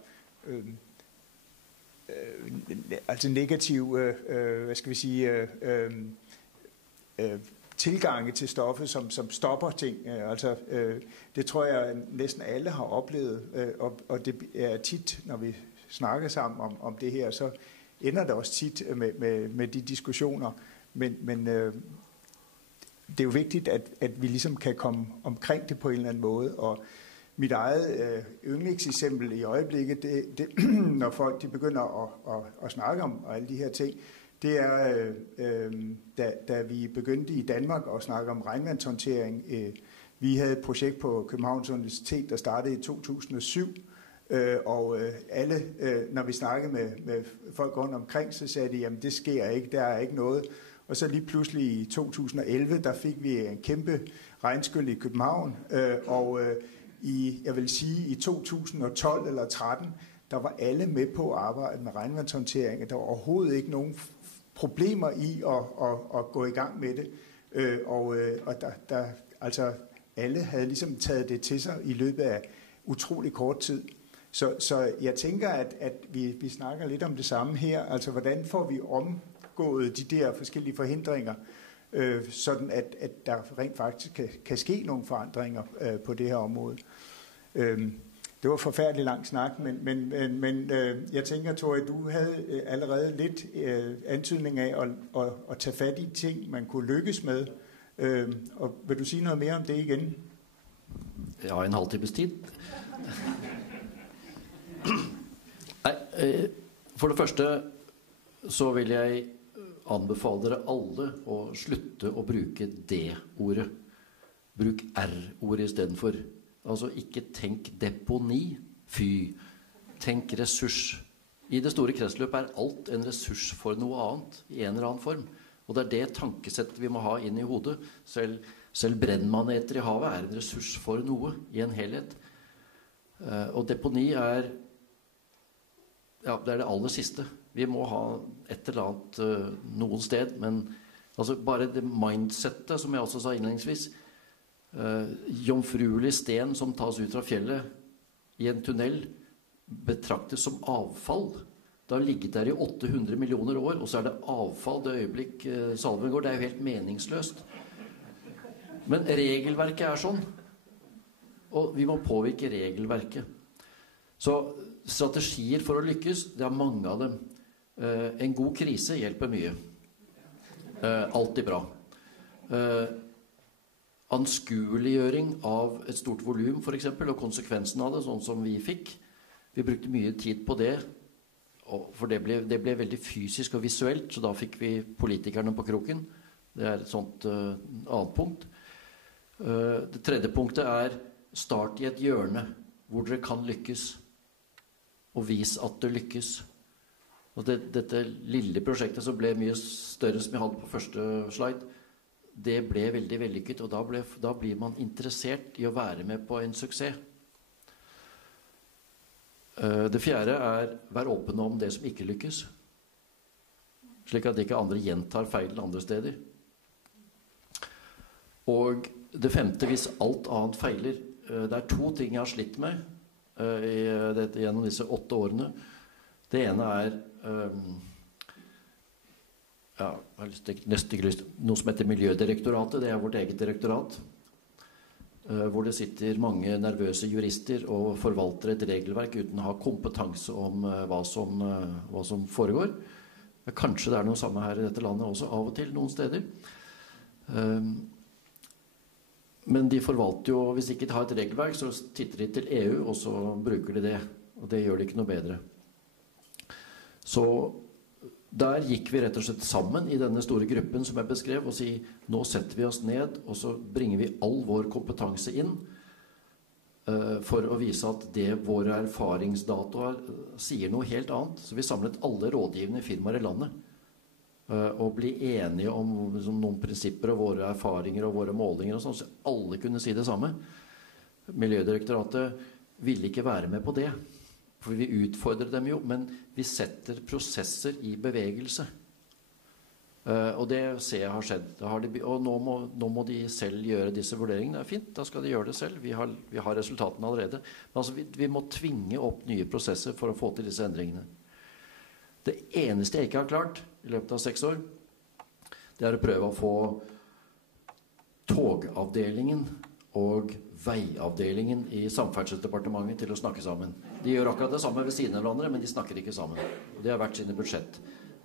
altså negative hvad skal vi sige tilgange til stoffet, som stopper ting. Det tror jeg næsten alle har oplevet, og det er tit, når vi snakker sammen om det her, så ender det også tit med de diskussioner. Men det er jo vigtigt, at vi ligesom kan komme omkring det på en eller anden måde, og mit eget yndlingseksempel i øjeblikket, det når folk de begynder at snakke om alle de her ting, det er, da vi begyndte i Danmark at snakke om regnvandshåndtering. Vi havde et projekt på Københavns Universitet, der startede i 2007, og alle, når vi snakkede med folk rundt omkring, så sagde de, jamen det sker ikke, der er ikke noget. Og så lige pludselig i 2011, der fik vi en kæmpe regnskyld i København, og jeg vil sige i 2012 eller 13, der var alle med på at arbejde med regnvandshåndtering. Der var overhovedet ikke nogen problemer i at gå i gang med det. Og der altså alle havde ligesom taget det til sig i løbet af utrolig kort tid. Så jeg tænker, at vi snakker lidt om det samme her. Altså hvordan får vi omgået de der forskellige forhindringer, sådan at der rent faktisk kan ske nogle forandringer på det her område. Det var forfærdelig lang snak, men jeg tænker, Tori, du havde allerede lidt antydning af at tage fat i ting, man kunne lykkes med. Og vil du sige noget mere om det igen? Ja, en halvtimes tid. For det første så vil jeg anbefale dere alle å slutte å bruke det ordet. Bruk R-ordet i stedet for. Altså ikke tenk deponi, fy. Tenk ressurs. I det store kretsløpet er alt en ressurs for noe annet, i en eller annen form. Og det er det tankesettet vi må ha inn i hodet. Selv brennmaneter i havet er en ressurs for noe, i en helhet. Og deponi er det aller siste. Vi må ha et eller annet noen sted, men altså bare det mindsettet, som jeg også sa innledningsvis, jomfruelig sten som tas ut fra fjellet i en tunnel, betraktes som avfall. Det har ligget der i 800 millioner år, og så er det avfall det øyeblikk salven går. Det er jo helt meningsløst. Men regelverket er sånn. Og vi må påvirke regelverket. Så strategier for å lykkes, det er mange av dem. En god krise hjelper mye. Alltid bra. Anskueliggjøring av et stort volum, for eksempel, og konsekvensen av det, sånn som vi fikk. Vi brukte mye tid på det, for det ble veldig fysisk og visuelt, så da fikk vi politikerne på kroken. Det er et sånt annet punkt. Det tredje punktet er start i et hjørne hvor dere kan lykkes, og vis at det lykkes. Og dette lille prosjektet som ble mye større som jeg hadde på første slide, det ble veldig vellykket, og da blir man interessert i å være med på en suksess. Det fjerde er vær åpen om det som ikke lykkes, slik at ikke andre gjentar feil andre steder. Og det femte, hvis alt annet feiler, det er 2 ting jeg har slitt med gjennom disse 8 årene. Det ene er noe som heter Miljødirektoratet. Det er vårt eget direktorat, hvor det sitter mange nervøse jurister og forvalter et regelverk uten å ha kompetanse om hva som foregår. Kanskje det er noe samme her i dette landet også, av og til, noen steder. Men de forvalter jo, hvis ikke de har et regelverk, så titter de til EU, og så bruker de det. Og det gjør det ikke noe bedre. Så der gikk vi rett og slett sammen i denne store gruppen som jeg beskrev, og sier, nå setter vi oss ned, og så bringer vi all vår kompetanse inn for å vise at det våre erfaringsdatoer sier noe helt annet. Så vi samlet alle rådgivende firmaer i landet og bli enige om noen prinsipper og våre erfaringer og våre målinger og sånn, så alle kunne si det samme. Miljødirektoratet ville ikke være med på det, for vi utfordrer dem jo, men vi setter prosesser i bevegelse. Og det ser jeg har skjedd. Og nå må de selv gjøre disse vurderingene. Det er fint, da skal de gjøre det selv. Vi har resultatene allerede. Men altså, vi må tvinge opp nye prosesser for å få til disse endringene. Det eneste jeg ikke har klart i løpet av 6 år, det er å prøve å få togavdelingen og veiavdelingen i Samferdselsdepartementet til å snakke sammen. De gjør akkurat det samme ved siden av hverandre, men de snakker ikke sammen. Det har vært sine budsjett.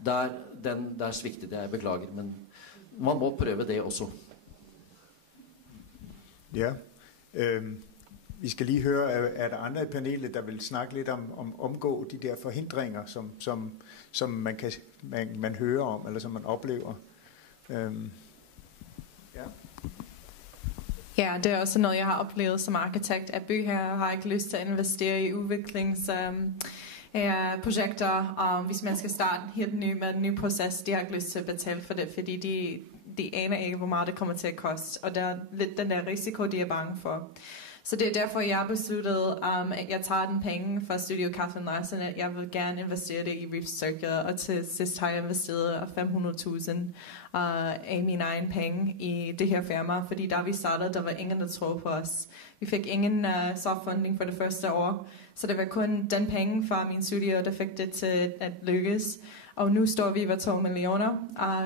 Der sviktet jeg, beklager, men man må prøve det også. Ja, vi skal lige høre, er der andre i panelet, der vil snakke lidt om omgå de der forhindringer, som man hører om, eller som man oplever? Ja. Ja, det er også noget, jeg har oplevet som arkitekt, at byherrer har ikke lyst til at investere i udviklingsprojekter, hvis man skal starte helt ny med en ny proces. De har ikke lyst til at betale for det, fordi de aner ikke, hvor meget det kommer til at koste, og der er lidt den der risiko, de er bange for. Så det er derfor, jeg besluttede, at jeg tager den penge fra Studio Kathleen Larsen, at jeg vil gerne investere det i Reef Circular, og til sidst har jeg investeret 500.000 af mine egen penge i det her firma, fordi da vi startede, der var ingen, der troede på os. Vi fik ingen soft funding for det første år, så det var kun den penge fra min studio, der fik det til at lykkes. Og nu står vi ved 2 millioner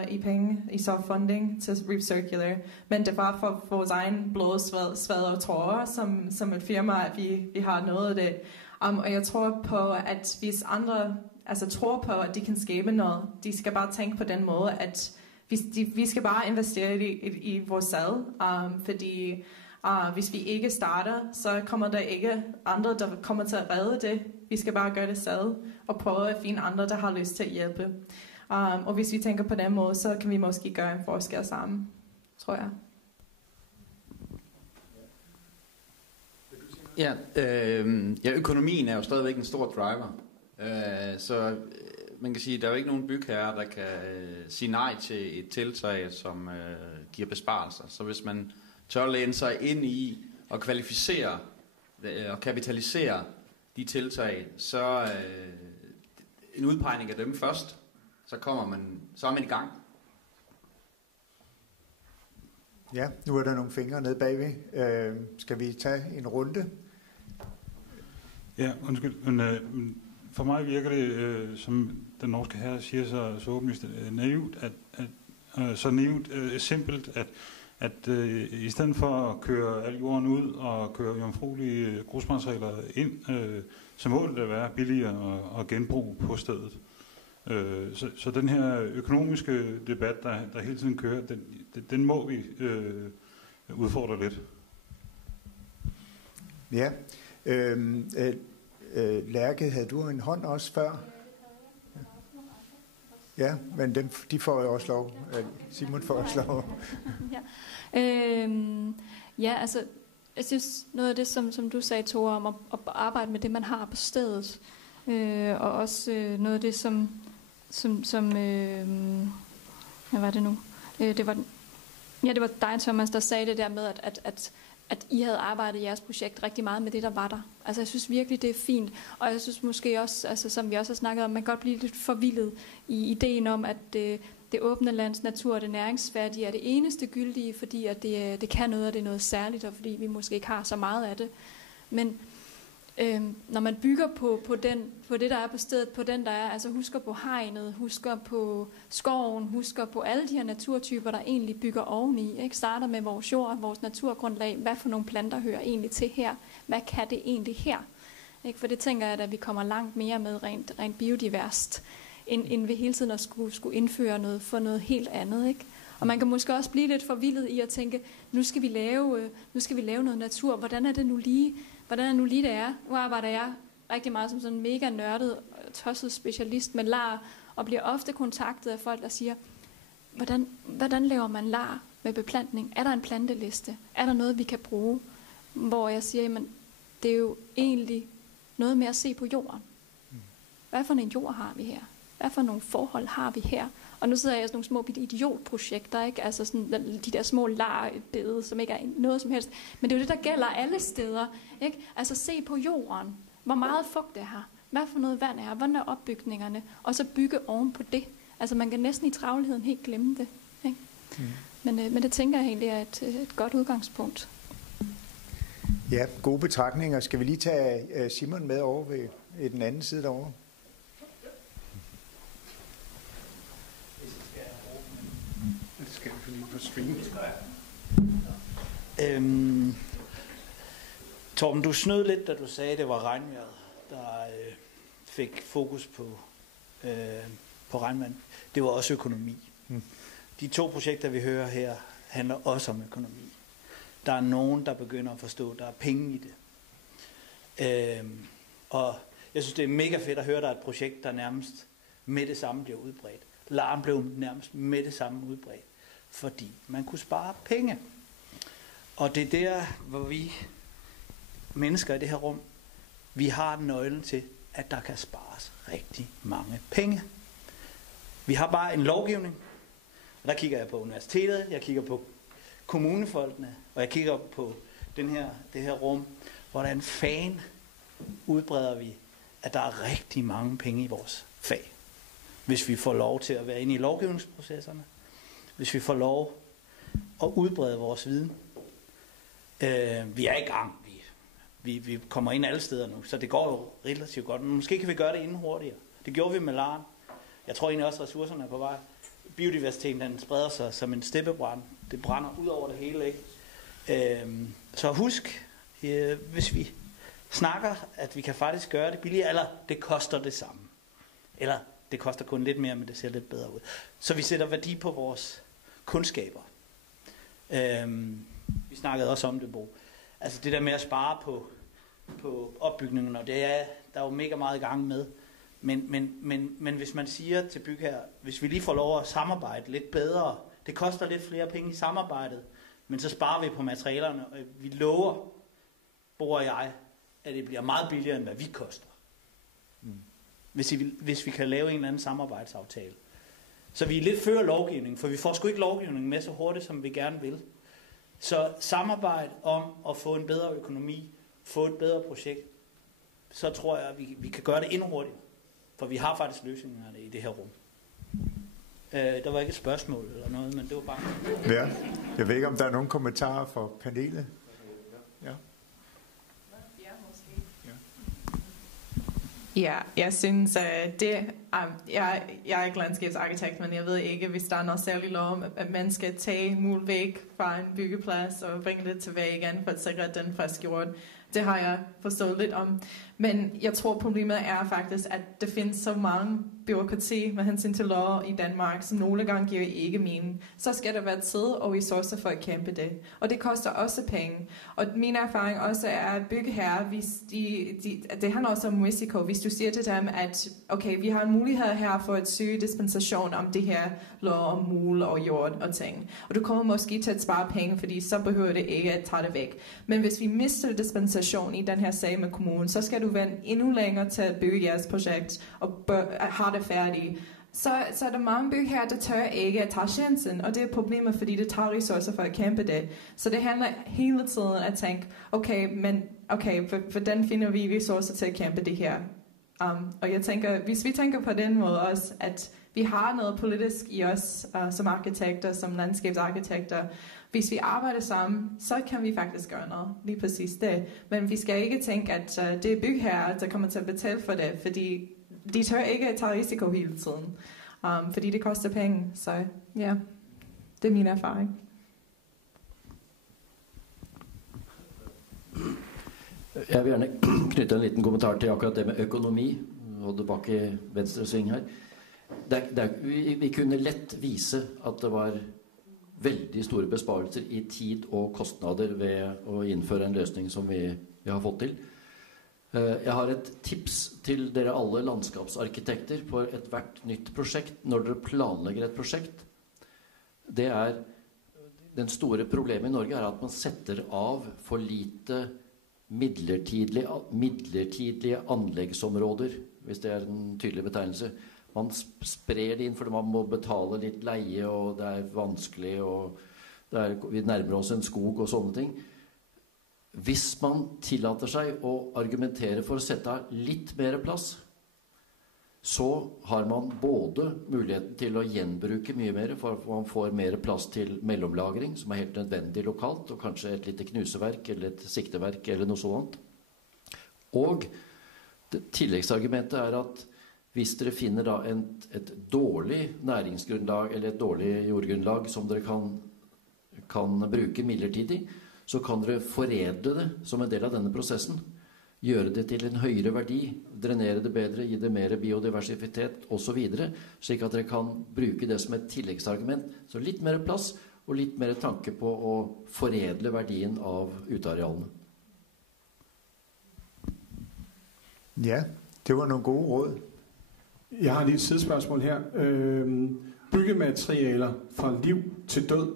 i penge i soft funding til Reef Circular. Men det var for vores egen blod, sved og tårer som et firma, at vi har noget af det. Og jeg tror på, at hvis andre tror på, at de kan skabe noget, de skal bare tænke på den måde, at vi skal bare investere i vores selv. Fordi hvis vi ikke starter, så kommer der ikke andre, der kommer til at redde det. Vi skal bare gøre det selv og prøve at finde andre, der har lyst til at hjælpe. Og hvis vi tænker på den måde, så kan vi måske gøre en forskel sammen, tror jeg. Ja, økonomien er jo stadigvæk en stor driver. Så man kan sige, at der er jo ikke nogen bygherre, der kan sige nej til et tiltag, som giver besparelser. Så hvis man tør læne sig ind i og kvalificere og kapitalisere de tiltag, så en udpegning af dem først, så er man i gang. Ja, nu er der nogle fingre nede bagved. Skal vi tage en runde? Ja, undskyld. Men for mig virker det, som den norske herre siger så åbenlyst, naivt, simpelt, at i stedet for at køre al jorden ud og køre jomfruelige grusmaterialer ind, så må det da være billigere at genbruge på stedet. Så den her økonomiske debat, der hele tiden kører, den må vi udfordre lidt. Ja. Lærke, havde du en hånd også før? Ja, men de får jo også lov. Simon får også lov. Ja, altså, jeg synes noget af det, som du sagde, Tore, om at arbejde med det, man har på stedet, og også noget af det, som hvad var det nu? Det var dig, Thomas, der sagde det der med, at I havde arbejdet i jeres projekt rigtig meget med det, der var der. Altså, jeg synes virkelig, det er fint. Og jeg synes måske også, altså, som vi også har snakket om, man kan godt blive lidt forvildet i ideen om, at det åbne lands natur og det næringsfattige er det eneste gyldige, fordi at det kan noget, og det er noget særligt, og fordi vi måske ikke har så meget af det. Men når man bygger på det, der er på stedet, på den, der er, altså husker på hegnet, husker på skoven, husker på alle de her naturtyper, der egentlig bygger oveni, ikke? Starter med vores jord, vores naturgrundlag, hvad for nogle planter hører egentlig til her, hvad kan det egentlig her? Ikke? For det tænker jeg, at vi kommer langt mere med rent biodiverst, end ved hele tiden at skulle indføre noget for noget helt andet, ikke? Og man kan måske også blive lidt forvildet i at tænke, nu skal vi lave noget natur, hvordan er nu lige det er? Nu arbejder jeg rigtig meget som sådan en mega nørdet, tosset specialist med lar, og bliver ofte kontaktet af folk, der siger, hvordan laver man lar med beplantning? Er der en planteliste? Er der noget, vi kan bruge? Hvor jeg siger, jamen, det er jo egentlig noget med at se på jorden. Hvad for en jord har vi her? Hvad for nogle forhold har vi her? Og nu sidder jeg i sådan nogle små idiotprojekter, ikke? Altså sådan de der små larbede, som ikke er noget som helst. Men det er jo det, der gælder alle steder, ikke? Altså se på jorden. Hvor meget fugt er her? Hvad for noget vand er her? Hvordan er opbygningerne? Og så bygge oven på det. Altså man kan næsten i travlheden helt glemme det, ikke? Men det tænker jeg egentlig er et godt udgangspunkt. Ja, gode betragtninger. Skal vi lige tage Simon med over ved den anden side derovre? Torben, du snød lidt, da du sagde, at det var regnvejret, der fik fokus på regnvand. Det var også økonomi. De 2 projekter, vi hører her, handler også om økonomi. Der er nogen, der begynder at forstå, at der er penge i det. Og jeg synes, det er mega fedt at høre, at der er et projekt, der nærmest med det samme bliver udbredt. Larm blev nærmest med det samme udbredt, fordi man kunne spare penge. Og det er der, hvor vi mennesker i det her rum, vi har nøglen til, at der kan spares rigtig mange penge. Vi har bare en lovgivning, og der kigger jeg på universitetet, jeg kigger på kommunefolkene, og jeg kigger på det her rum, hvordan fan udbreder vi, at der er rigtig mange penge i vores fag. Hvis vi får lov til at være inde i lovgivningsprocesserne, hvis vi får lov at udbrede vores viden. Vi er i gang. Vi kommer ind alle steder nu, så det går jo relativt godt. Men måske kan vi gøre det endnu hurtigere. Det gjorde vi med LARN. Jeg tror egentlig også, at ressourcerne er på vej. Biodiversiteten, den spreder sig som en steppebrand. Det brænder ud over det hele, ikke? Så husk, hvis vi snakker, at vi kan faktisk gøre det billigere, eller det koster det samme. Eller det koster kun lidt mere, men det ser lidt bedre ud. Så vi sætter værdi på vores kundskaber. Vi snakkede også om det, Bo. Altså det der med at spare på opbygningen, og det er der er jo mega meget i gang med. Men hvis man siger til bygherrer, hvis vi lige får lov at samarbejde lidt bedre, det koster lidt flere penge i samarbejdet, men så sparer vi på materialerne, og vi lover, Bo og jeg, at det bliver meget billigere, end hvad vi koster. Hvis vi kan lave en eller anden samarbejdsaftale. Så vi er lidt før lovgivning, for vi får sgu ikke lovgivningen med så hurtigt, som vi gerne vil. Så samarbejde om at få en bedre økonomi, få et bedre projekt, så tror jeg, at vi kan gøre det endnu hurtigere. For vi har faktisk løsningerne i det her rum. Der var ikke et spørgsmål eller noget, men det var bare... Ja, jeg ved ikke, om der er nogle kommentarer fra panelet. Ja. Ja, jeg synes, jeg er ikke landskabsarkitekt, men jeg ved ikke, hvis der er noget særligt lov om, at man skal tage mul væk fra en byggeplads og bringe det tilbage igen, for at sikre, at den er friskgjort. Det har jeg forstået lidt om. Men jeg tror, problemet er faktisk, at der findes så mange byråkrati med hensyn til lov i Danmark, som nogle gange giver ikke mening. Så skal der være tid og ressourcer for at kæmpe det. Og det koster også penge. Og min erfaring også er, at byggeherrer, hvis det handler også om risiko. Hvis du siger til dem, at okay, vi har en mulighed her for at søge dispensation om det her lov om mul og jord og ting. Og du kommer måske til at spare penge, fordi så behøver det ikke at tage det væk. Men hvis vi mister dispensation i den her sag med kommunen, så skal du vente endnu længere til at bygge jeres projekt og have det færdigt. Så er der mange bygherrer, der tør ikke at tage chancen, og det er problemet, fordi det tager ressourcer for at kæmpe det. Så det handler hele tiden at tænke, okay, hvordan finder vi ressourcer til at kæmpe det her? Og jeg tænker, hvis vi tænker på den måde også, at vi har noget politisk i os som arkitekter, som landskabsarkitekter. Hvis vi arbejder sammen, så kan vi faktisk gøre noget, lige præcis det. Men vi skal ikke tænke, at det er bygherrer, der kommer til at betale for det, fordi de tør ikke at tage risiko hele tiden, fordi det koster penge. Så ja, det er min erfaring. Jeg vil gjerne knytte en liten kommentar til akkurat det med økonomi, og tilbake i venstre sving her. Vi kunne lett vise at det var veldig store besparelser i tid og kostnader ved å innføre en løsning som vi har fått til. Jeg har et tips til dere alle landskapsarkitekter for et hvert nytt prosjekt. Når dere planlegger et prosjekt, den store problemet i Norge er at man setter av for lite midlertidige anleggsområder, hvis det er en tydelig betegnelse. Man sprer det inn fordi man må betale litt leie, og det er vanskelig, og vi nærmer oss en skog og sånne ting. Hvis man tillater seg å argumentere for å sette av litt mer plass, så har man både muligheten til å gjenbruke mye mer, for at man får mer plass til mellomlagring, som er helt nødvendig lokalt, og kanskje et lite knuseverk eller et sikteverk eller noe sånt. Og tilleggsargumentet er at hvis dere finner da et dårlig næringsgrunnlag eller et dårlig jordgrunnlag som dere kan bruke midlertidig, så kan dere foredle det som en del av denne prosessen. Gjøre det til en høyere verdi, drenere det bedre, gi det mer biodiversitet og så videre, slik at dere kan bruke det som et tilleggsargument. Så litt mer plass og litt mer tanke på å foredle verdien av utearealene. Ja, det var nogle gode råd. Jeg har lige et sidespørgsmål her. Byggematerialer fra liv til død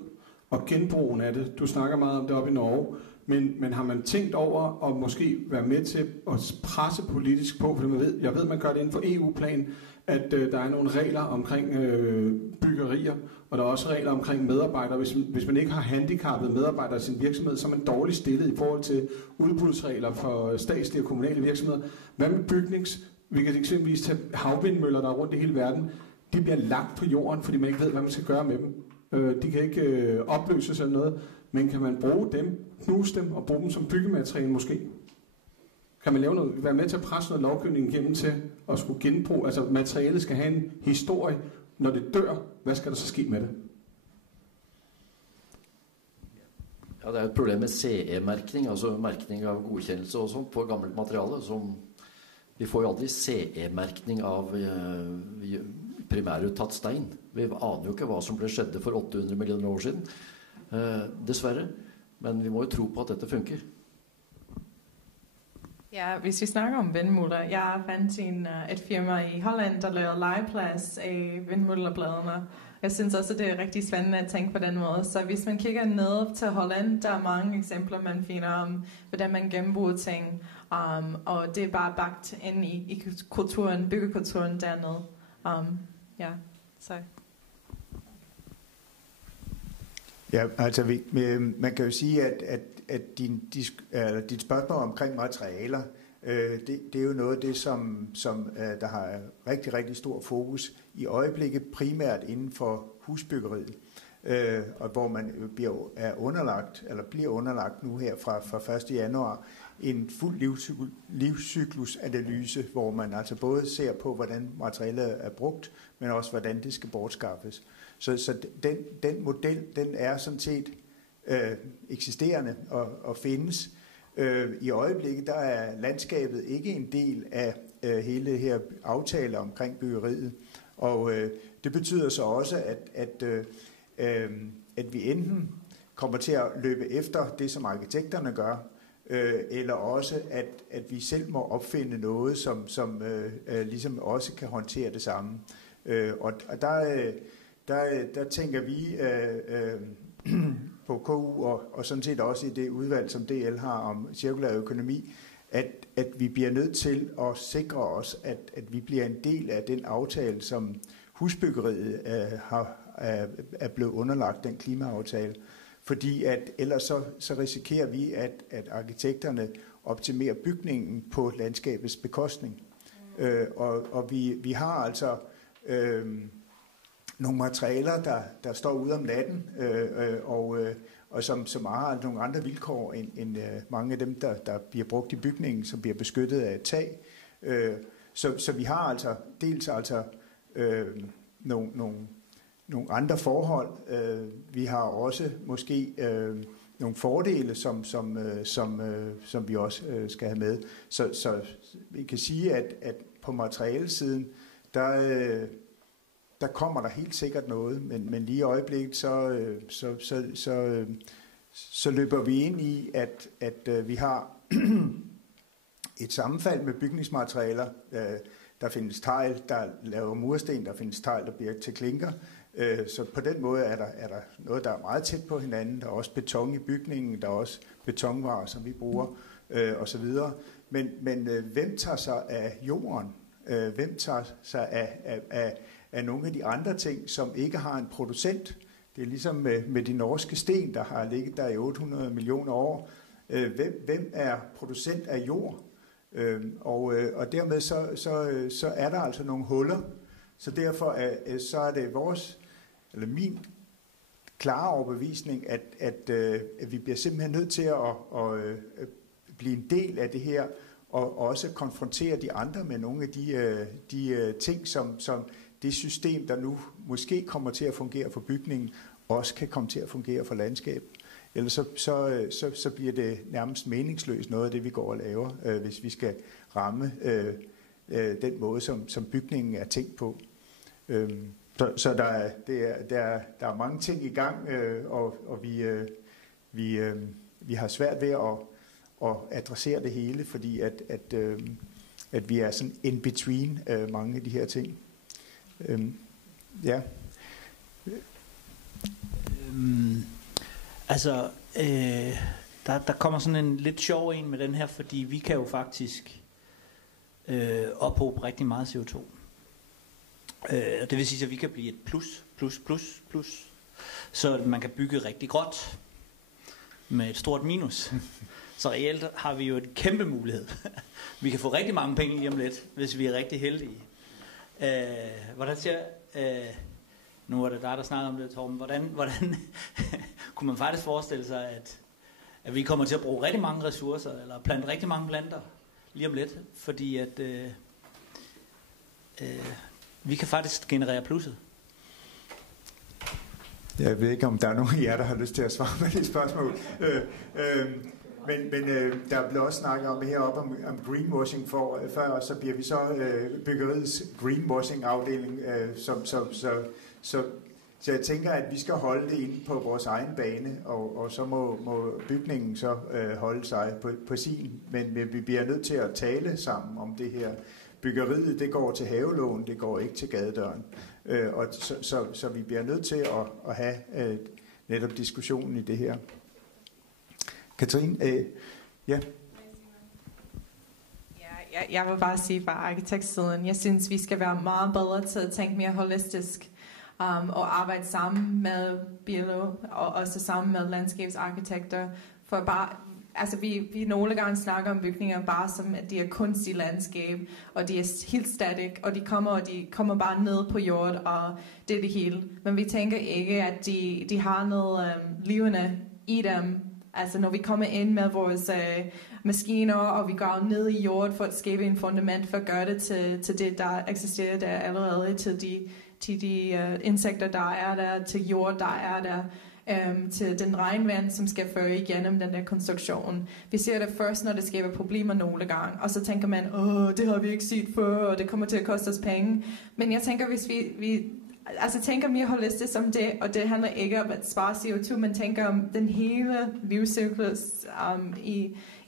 og genbrugen af det. Du snakker meget om det oppe i Norge. Men har man tænkt over at måske være med til at presse politisk på, for jeg ved, man gør det inden for EU-plan, at der er nogle regler omkring byggerier, og der er også regler omkring medarbejdere. Hvis man ikke har handicappede medarbejdere i sin virksomhed, så er man dårligt stillet i forhold til udbudsregler for statslige og kommunale virksomheder. Hvad med vi kan eksempelvis tage havvindmøller, der er rundt i hele verden. De bliver lagt på jorden, fordi man ikke ved, hvad man skal gøre med dem. De kan ikke opløses eller noget. Men kan man bruge dem, knuse dem og bruge dem som byggemateriale måske? Kan man være med til at presse noget lovgivning igennem til at skulle genbruge? Altså materialet skal have en historie. Når det dør, hvad skal der så ske med det? Ja, det er et problem med CE-mærkning, altså mærkning av godkendelse og sånt på gammelt materiale. Vi får jo aldri CE-mærkning av primæruttatt stein. Vi aner jo ikke hva som ble skjedde for 800 millioner år siden. Dessverre. Men vi må jo tro på at dette funker. Ja, hvis vi snakker om vindmøller. Jeg fandt et firma i Holland, der lavede legeplads af vindmøllerbladene. jeg synes også, det er rigtig spændende at tænke på den måde. Så hvis man kigger ned til Holland, der er mange eksempler, man finder om, hvordan man genbruger ting. Og det er bare bagt ind i kulturen, byggekulturen dernede. Så... Ja, altså man kan jo sige, at dit spørgsmål omkring materialer, det er jo noget af det, som der har rigtig, rigtig stor fokus i primært inden for husbyggeriet, og hvor man bliver underlagt nu her fra 1. januar en fuld livscyklusanalyse, hvor man altså både ser på, hvordan materialet er brugt, men også hvordan det skal bortskaffes. Så den model, den er sådan set eksisterende og findes. I øjeblikket, der er landskabet ikke en del af hele det her aftale omkring byggeriet. Og det betyder så også, at vi enten kommer til at løbe efter det, som arkitekterne gør, eller også, at vi selv må opfinde noget, som ligesom også kan håndtere det samme. Og der tænker vi på KU og sådan set også i det udvalg, som DL har om cirkulær økonomi, at vi bliver nødt til at sikre os, at vi bliver en del af den aftale, som husbyggeriet er blevet underlagt, den klimaaftale. Fordi at ellers så risikerer vi, at arkitekterne optimerer bygningen på landskabets bekostning. Og vi har altså nogle materialer, der står ude om natten, og som har nogle andre vilkår end mange af dem, der bliver brugt i bygningen, som bliver beskyttet af et tag. Så vi har altså dels nogle andre forhold. Vi har også måske nogle fordele, som vi også skal have med. Så vi kan sige, at på materialesiden, der kommer der helt sikkert noget, men lige i øjeblikket, så løber vi ind i, at vi har et sammenfald med bygningsmaterialer. Der findes tegl, der laver mursten, der findes tegl, der bliver til klinker. Så på den måde er der noget, der er meget tæt på hinanden. Der er også beton i bygningen, der er også betonvarer, som vi bruger, osv. Men hvem tager sig af jorden? Hvem tager sig af nogle af de andre ting, som ikke har en producent? Det er ligesom med de norske sten, der har ligget der i 800 millioner år. Hvem er producent af jord? Og dermed så er der altså nogle huller. Så derfor så er det min klare overbevisning, at vi bliver simpelthen nødt til at blive en del af det her, og også konfrontere de andre med nogle af de ting, som det system, der nu måske kommer til at fungere for bygningen, også kan komme til at fungere for landskabet. Ellers så bliver det nærmest meningsløst noget af det, vi går og laver, hvis vi skal ramme den måde, som bygningen er tænkt på. Så der er mange ting i gang, og vi har svært ved at adressere det hele, fordi at vi er sådan in between mange af de her ting. Ja. Der kommer sådan en lidt sjov en med den her, fordi vi kan jo faktisk ophobe rigtig meget CO2. Det vil sige, at vi kan blive et plus. Så man kan bygge rigtig gråt med et stort minus. Så reelt har vi jo et kæmpe mulighed. Vi kan få rigtig mange penge lige om lidt, hvis vi er rigtig heldige. Hvordan siger nu er det der snakker om det, Torben. Hvordan kunne man faktisk forestille sig, at vi kommer til at bruge rigtig mange ressourcer, eller plante rigtig mange planter lige om lidt, fordi at vi kan faktisk generere plusset. Jeg ved ikke, om der er nogen af jer, der har lyst til at svare på det spørgsmål. Men der blev også snakket om det heroppe om greenwashing før, og så bliver vi så byggeriets greenwashing-afdeling. Så jeg tænker, at vi skal holde det inde på vores egen bane, og så må bygningen så holde sig på sin. Men vi bliver nødt til at tale sammen om det her. byggeriet, det går til havelån, det går ikke til gadedøren. Og så vi bliver nødt til at have netop diskussionen i det her. Katrine, ja. Jeg vil bare sige fra arkitektsiden, jeg synes, vi skal være meget bedre til at tænke mere holistisk og arbejde sammen med biolog og også sammen med landskabsarkitekter. For bare, altså vi nogle gange snakker om bygninger bare som, at de er kunstige landskab, og de er helt static, og de kommer bare ned på jord, og det er det hele. Men vi tænker ikke, at de har noget levende i dem. Altså når vi kommer ind med vores maskiner, og vi går ned i jord for at skabe en fundament for at gøre det til det, der eksisterer der allerede, til de insekter, der er der, til jord, der er der, til den regnvand, som skal føre igennem den der konstruktion. Vi ser det først, når det skaber problemer nogle gange, og så tænker man, det har vi ikke set før, og det kommer til at koste os penge. Men jeg tænker, hvis vi tænker mere holistisk om det, og det handler ikke om at spare CO2, men tænker om den hele livscyklus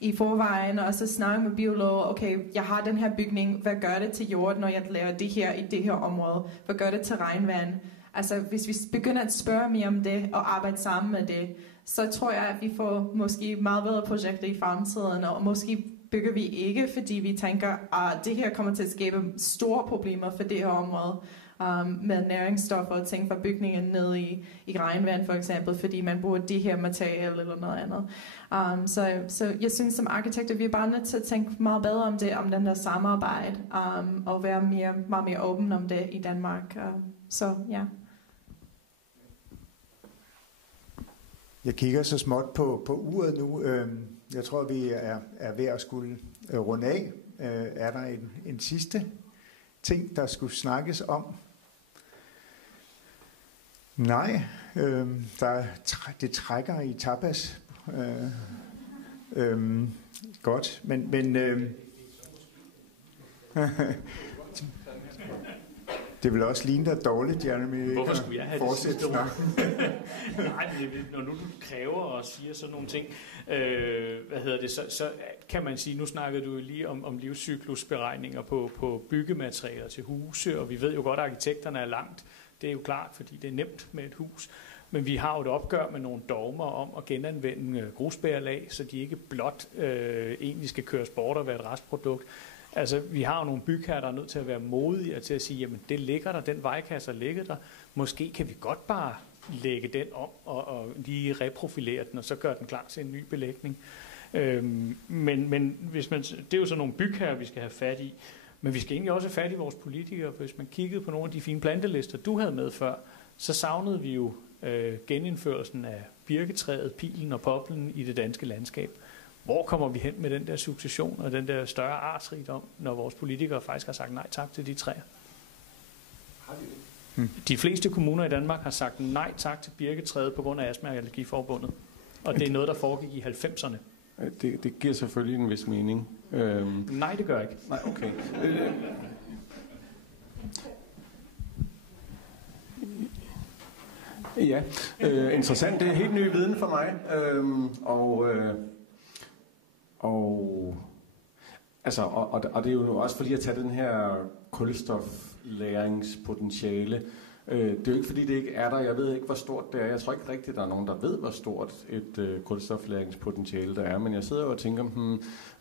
i forvejen, og så snakke med biologer, okay, jeg har den her bygning, hvad gør det til jorden, når jeg laver det her i det her område? Hvad gør det til regnvand? Altså, hvis vi begynder at spørge mere om det, og arbejde sammen med det, så tror jeg, at vi får måske meget bedre projekter i fremtiden, og måske bygger vi ikke, fordi vi tænker, at det her kommer til at skabe store problemer for det her område, med næringsstoffer og ting fra bygningen ned i regnvand for eksempel, fordi man bruger det her materiale eller noget andet. Så jeg synes som arkitekter, vi er bare nødt til at tænke meget bedre om det, om den der samarbejde, og være meget mere åben om det i Danmark. Så ja. Jeg kigger så småt på uret nu. Jeg tror, vi er ved at skulle runde af. Er der en sidste ting, der skulle snakkes om? Nej, det trækker i tapas. Godt, men det vil også ligne dig dårligt, Jeremy. Hvorfor skulle jeg have det sidste ord? Nej, når nu du kræver og siger sådan nogle ting, så kan man sige, nu snakkede du lige om livscyklusberegninger på byggematerialer til huse, og vi ved jo godt, at arkitekterne er langt. Det er jo klart, fordi det er nemt med et hus. Men vi har jo et opgør med nogle dogmer om at genanvende grusbærlag, så de ikke blot egentlig skal køres bort og være et restprodukt. Altså, vi har jo nogle bygherrer, der er nødt til at være modige og til at sige, jamen det ligger der, den vejkasse ligger der. Måske kan vi godt bare lægge den om og lige reprofilere den, og så gøre den klar til en ny belægning. Men hvis man, det er jo sådan nogle bygherrer, vi skal have fat i. Men vi skal egentlig også have fat i vores politikere, for hvis man kiggede på nogle af de fine plantelister, du havde med før, så savnede vi jo genindførelsen af birketræet, pilen og poplen i det danske landskab. Hvor kommer vi hen med den der succession og den der større artsrigdom, når vores politikere faktisk har sagt nej tak til de træer? De fleste kommuner i Danmark har sagt nej tak til birketræet på grund af Astma- og Allergiforbundet. Og det er noget, der foregik i 90'erne. Det giver selvfølgelig en vis mening. Nej, det gør ikke. Nej, okay. Ja, interessant. Det er helt ny viden for mig. Og det er jo også fordi at tage den her kulstoflæringspotentiale. Det er jo ikke fordi det ikke er der. Jeg ved ikke hvor stort det er. Jeg tror ikke rigtigt der er nogen der ved hvor stort et kulstoflæringspotentiale der er. Men jeg sidder jo og tænker,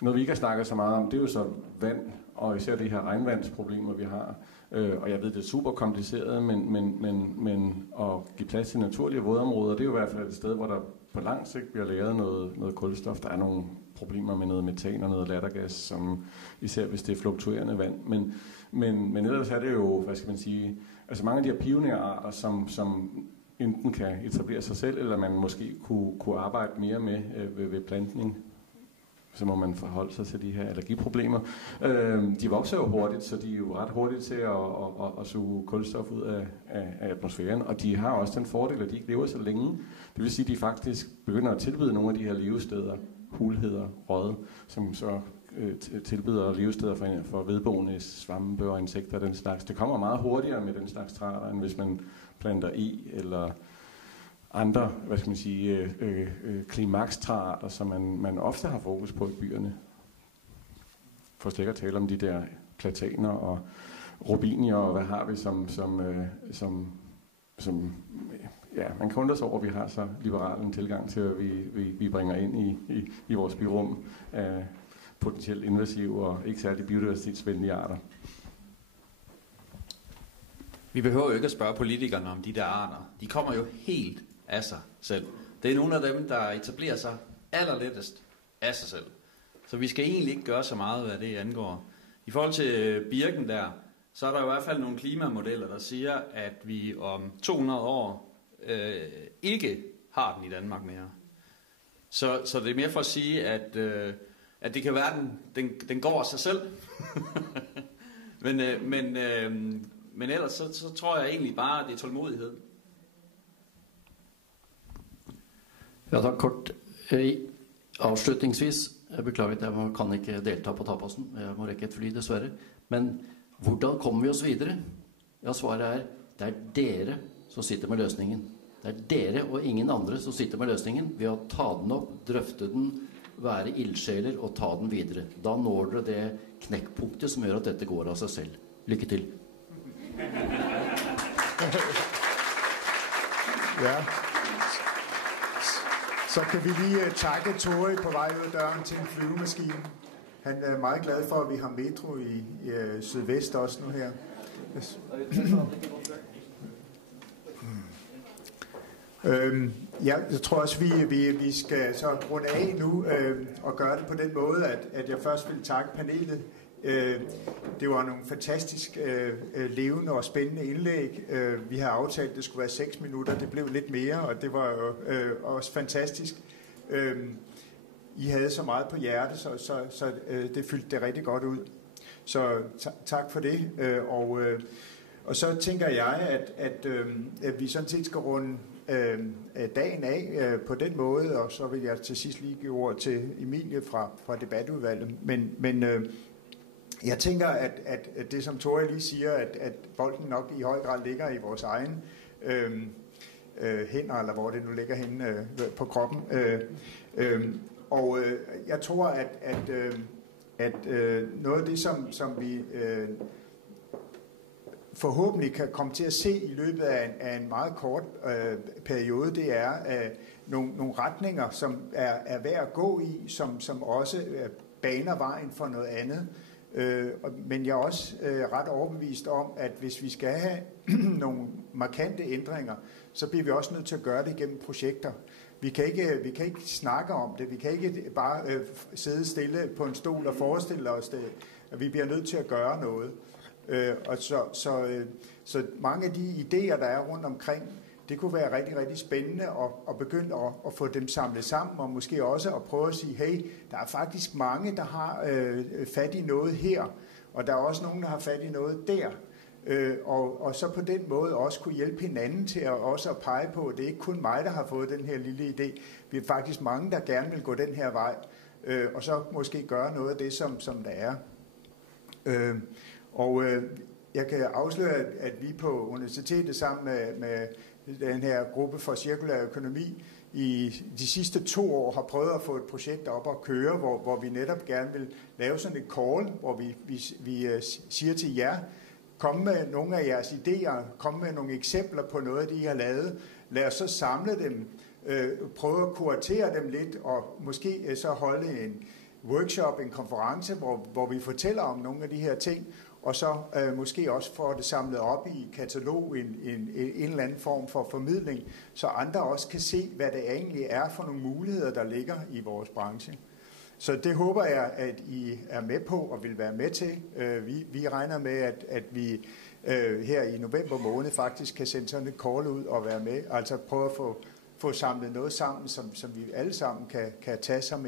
noget vi ikke har snakket så meget om, det er jo så vand og især de her regnvandsproblemer vi har. Og jeg ved det er super kompliceret, men at give plads til naturlige vådområder, det er jo i hvert fald et sted hvor der på lang sigt bliver lagret noget kulstof. Der er nogle problemer med noget metan og noget lattergas, som især hvis det er fluktuerende vand. Men ellers er det jo, hvad skal man sige, altså mange af de her pionerarter, som enten kan etablere sig selv, eller man måske kunne arbejde mere med ved plantning, så må man forholde sig til de her allergiproblemer. De vokser jo hurtigt, så de er jo ret hurtige til at suge kulstof ud af atmosfæren, og de har også den fordel, at de ikke lever så længe. Det vil sige, at de faktisk begynder at tilbyde nogle af de her levesteder, hulheder, røde, som så tilbyder levesteder for vedboende svampe og insekter og den slags. Det kommer meget hurtigere med den slags træer, end hvis man planter eller andre, hvad skal man sige, klimakstræer, som man ofte har fokus på i byerne. For slet ikke at tale om de der plataner og rubinier, og hvad har vi som ja, man kan undre sig over, at vi har så liberal en tilgang til, at vi bringer ind i vores byrum af potentielt invasive og ikke særlig biodiversitetsvenlige arter. Vi behøver jo ikke at spørge politikerne om de der arter. De kommer jo helt af sig selv. Det er nogle af dem, der etablerer sig allerlettest af sig selv. Så vi skal egentlig ikke gøre så meget, hvad det angår. I forhold til birken der, så er der i hvert fald nogle klimamodeller, der siger, at vi om 200 år ikke har den i Danmark mere. Så det er mere for at sige, at det kan være, at den går af sig selv. Men ellers så tror jeg egentlig bare, at det er tålmodighed. Ja, da kort avslutningsvis. Jeg beklager at jeg kan ikke delta på tapasen. Jeg må rekke et fly, dessverre. Men hvordan kommer vi oss videre? Ja, svaret det er dere som sitter med løsningen. Det er dere og ingen andre som sitter med løsningen ved å ta den opp, drøfte den, være ildsjeler og ta den videre. Da når dere det knekkpunktet som gjør at dette går av seg selv. Lykke til. Ja. Så kan vi lige takke Tore på vej ud af døren til en flyvemaskine. Han er meget glad for, at vi har metro i sydvest også nu her. Yes. Jeg tror også, vi skal så runde af nu og gøre det på den måde, at jeg først vil takke panelet. Det var nogle fantastisk levende og spændende indlæg. Vi har aftalt, at det skulle være 6 minutter. Det blev lidt mere, og det var også fantastisk. I havde så meget på hjertet, så det fyldte det rigtig godt ud. Så tak for det. Og så tænker jeg, at vi sådan set skal runde dagen af på den måde, og så vil jeg til sidst lige give ord til Emilie fra debatudvalget. Men jeg tænker, at det som Tore lige siger, at bolden nok i høj grad ligger i vores egen hænder, eller hvor det nu ligger henne på kroppen. Og jeg tror, at noget af det, som vi forhåbentlig kan komme til at se i løbet af en meget kort periode, det er nogle retninger, som er værd at gå i, som også baner vejen for noget andet. Men jeg er også ret overbevist om, at hvis vi skal have nogle markante ændringer, så bliver vi også nødt til at gøre det gennem projekter. Vi kan ikke snakke om det. Vi kan ikke bare sidde stille på en stol og forestille os det. Vi bliver nødt til at gøre noget. Og så mange af de idéer, der er rundt omkring, det kunne være rigtig, rigtig spændende at begynde at få dem samlet sammen, og måske også at prøve at sige, hey, der er faktisk mange, der har fat i noget her, og der er også nogen, der har fat i noget der. Og så på den måde også kunne hjælpe hinanden til at pege på, at det er ikke kun mig, der har fået den her lille idé. Vi er faktisk mange, der gerne vil gå den her vej, og så måske gøre noget af det, som der er. Jeg kan afsløre, at vi på universitetet sammen med den her gruppe for cirkulær økonomi i de sidste 2 år har prøvet at få et projekt op at køre, hvor vi netop gerne vil lave sådan et call, hvor vi siger til jer, kom med nogle af jeres idéer, kom med nogle eksempler på noget, de har lavet. Lad os så samle dem, prøve at kuratere dem lidt, og måske så holde en workshop, en konference, hvor vi fortæller om nogle af de her ting, og så måske også få det samlet op i katalog, en eller anden form for formidling, så andre også kan se, hvad det egentlig er for nogle muligheder, der ligger i vores branche. Så det håber jeg, at I er med på og vil være med til. Vi regner med, at vi her i november måned faktisk kan sende sådan et call ud og være med, altså prøve at få samlet noget sammen, som vi alle sammen kan tage som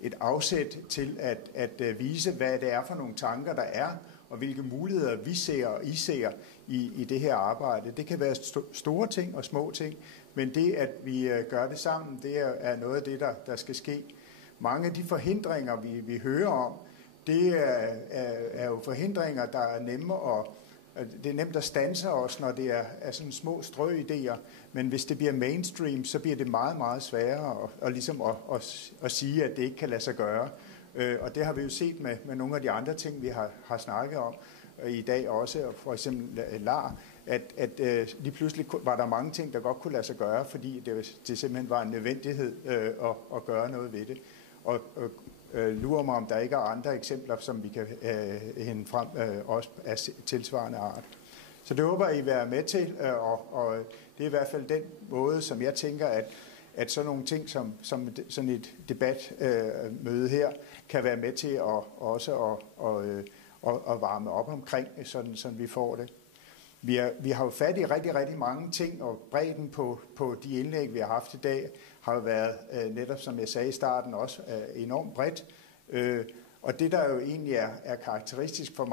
et afsæt til at vise, hvad det er for nogle tanker, der er, og hvilke muligheder vi ser og I ser i det her arbejde. Det kan være store ting og små ting, men det, at vi gør det sammen, det er noget af det, der skal ske. Mange af de forhindringer, vi hører om, det er jo forhindringer, der er nemme det er nemt at standse os, når det er sådan små strøidéer, men hvis det bliver mainstream, så bliver det meget, meget sværere at sige, at det ikke kan lade sig gøre. Og det har vi jo set med nogle af de andre ting, vi har snakket om i dag også, for eksempel LAR, at lige pludselig var der mange ting, der godt kunne lade sig gøre, fordi det simpelthen var en nødvendighed at gøre noget ved det. Og lurer mig, om der ikke er andre eksempler, som vi kan hente frem, også af tilsvarende art. Så det håber I vil være med til, og det er i hvert fald den måde, som jeg tænker, at sådan nogle ting som sådan et debatmøde her, kan være med til også at varme op omkring, sådan vi får det. Vi har jo fat i rigtig, rigtig mange ting, og bredden på de indlæg, vi har haft i dag, har jo været, netop som jeg sagde i starten, også enormt bredt. Og det, der jo egentlig er karakteristisk for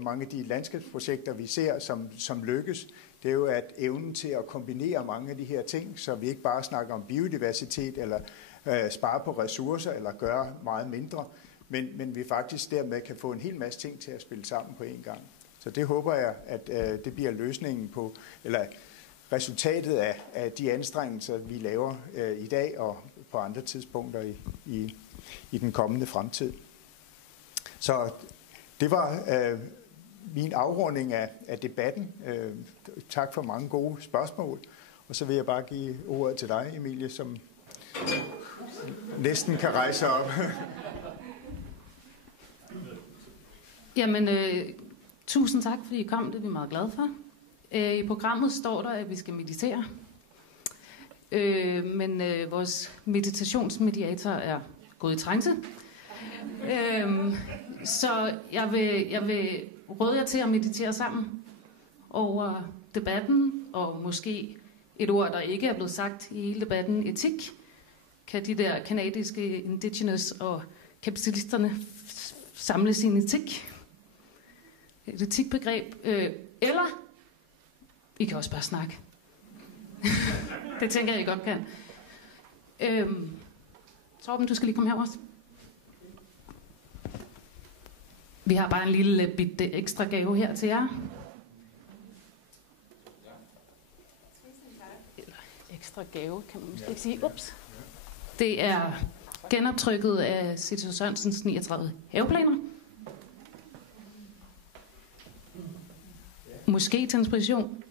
mange af de landskabsprojekter, vi ser, som lykkes, det er jo at evnen til at kombinere mange af de her ting, så vi ikke bare snakker om biodiversitet, eller spare på ressourcer, eller gøre meget mindre, men vi faktisk dermed kan få en hel masse ting til at spille sammen på en gang. Så det håber jeg, at det bliver løsningen på, eller resultatet af de anstrengelser, vi laver i dag og på andre tidspunkter i den kommende fremtid. Så det var min afrunding af debatten. Tak for mange gode spørgsmål. Og så vil jeg bare give ordet til dig, Emilie, som næsten kan rejse op. Jamen, tusind tak, fordi I kom. Det er vi meget glade for. I programmet står der, at vi skal meditere. Men vores meditationsmediator er gået i trance. Så jeg vil råde jer til at meditere sammen over debatten, og måske et ord, der ikke er blevet sagt i hele debatten, etik. Kan de der kanadiske indigenous og kapitalisterne samle sin etik? Et etikbegreb. Eller I kan også bare snakke. Det tænker jeg, I godt kan. Torben, du skal lige komme herover. Vi har bare en lille bit ekstra gave her til jer. Eller ekstra gave, kan man måske ikke sige. Ups. Det er genoptrykket af C.T. Sørensens 39 haveplaner. Måske til inspiration.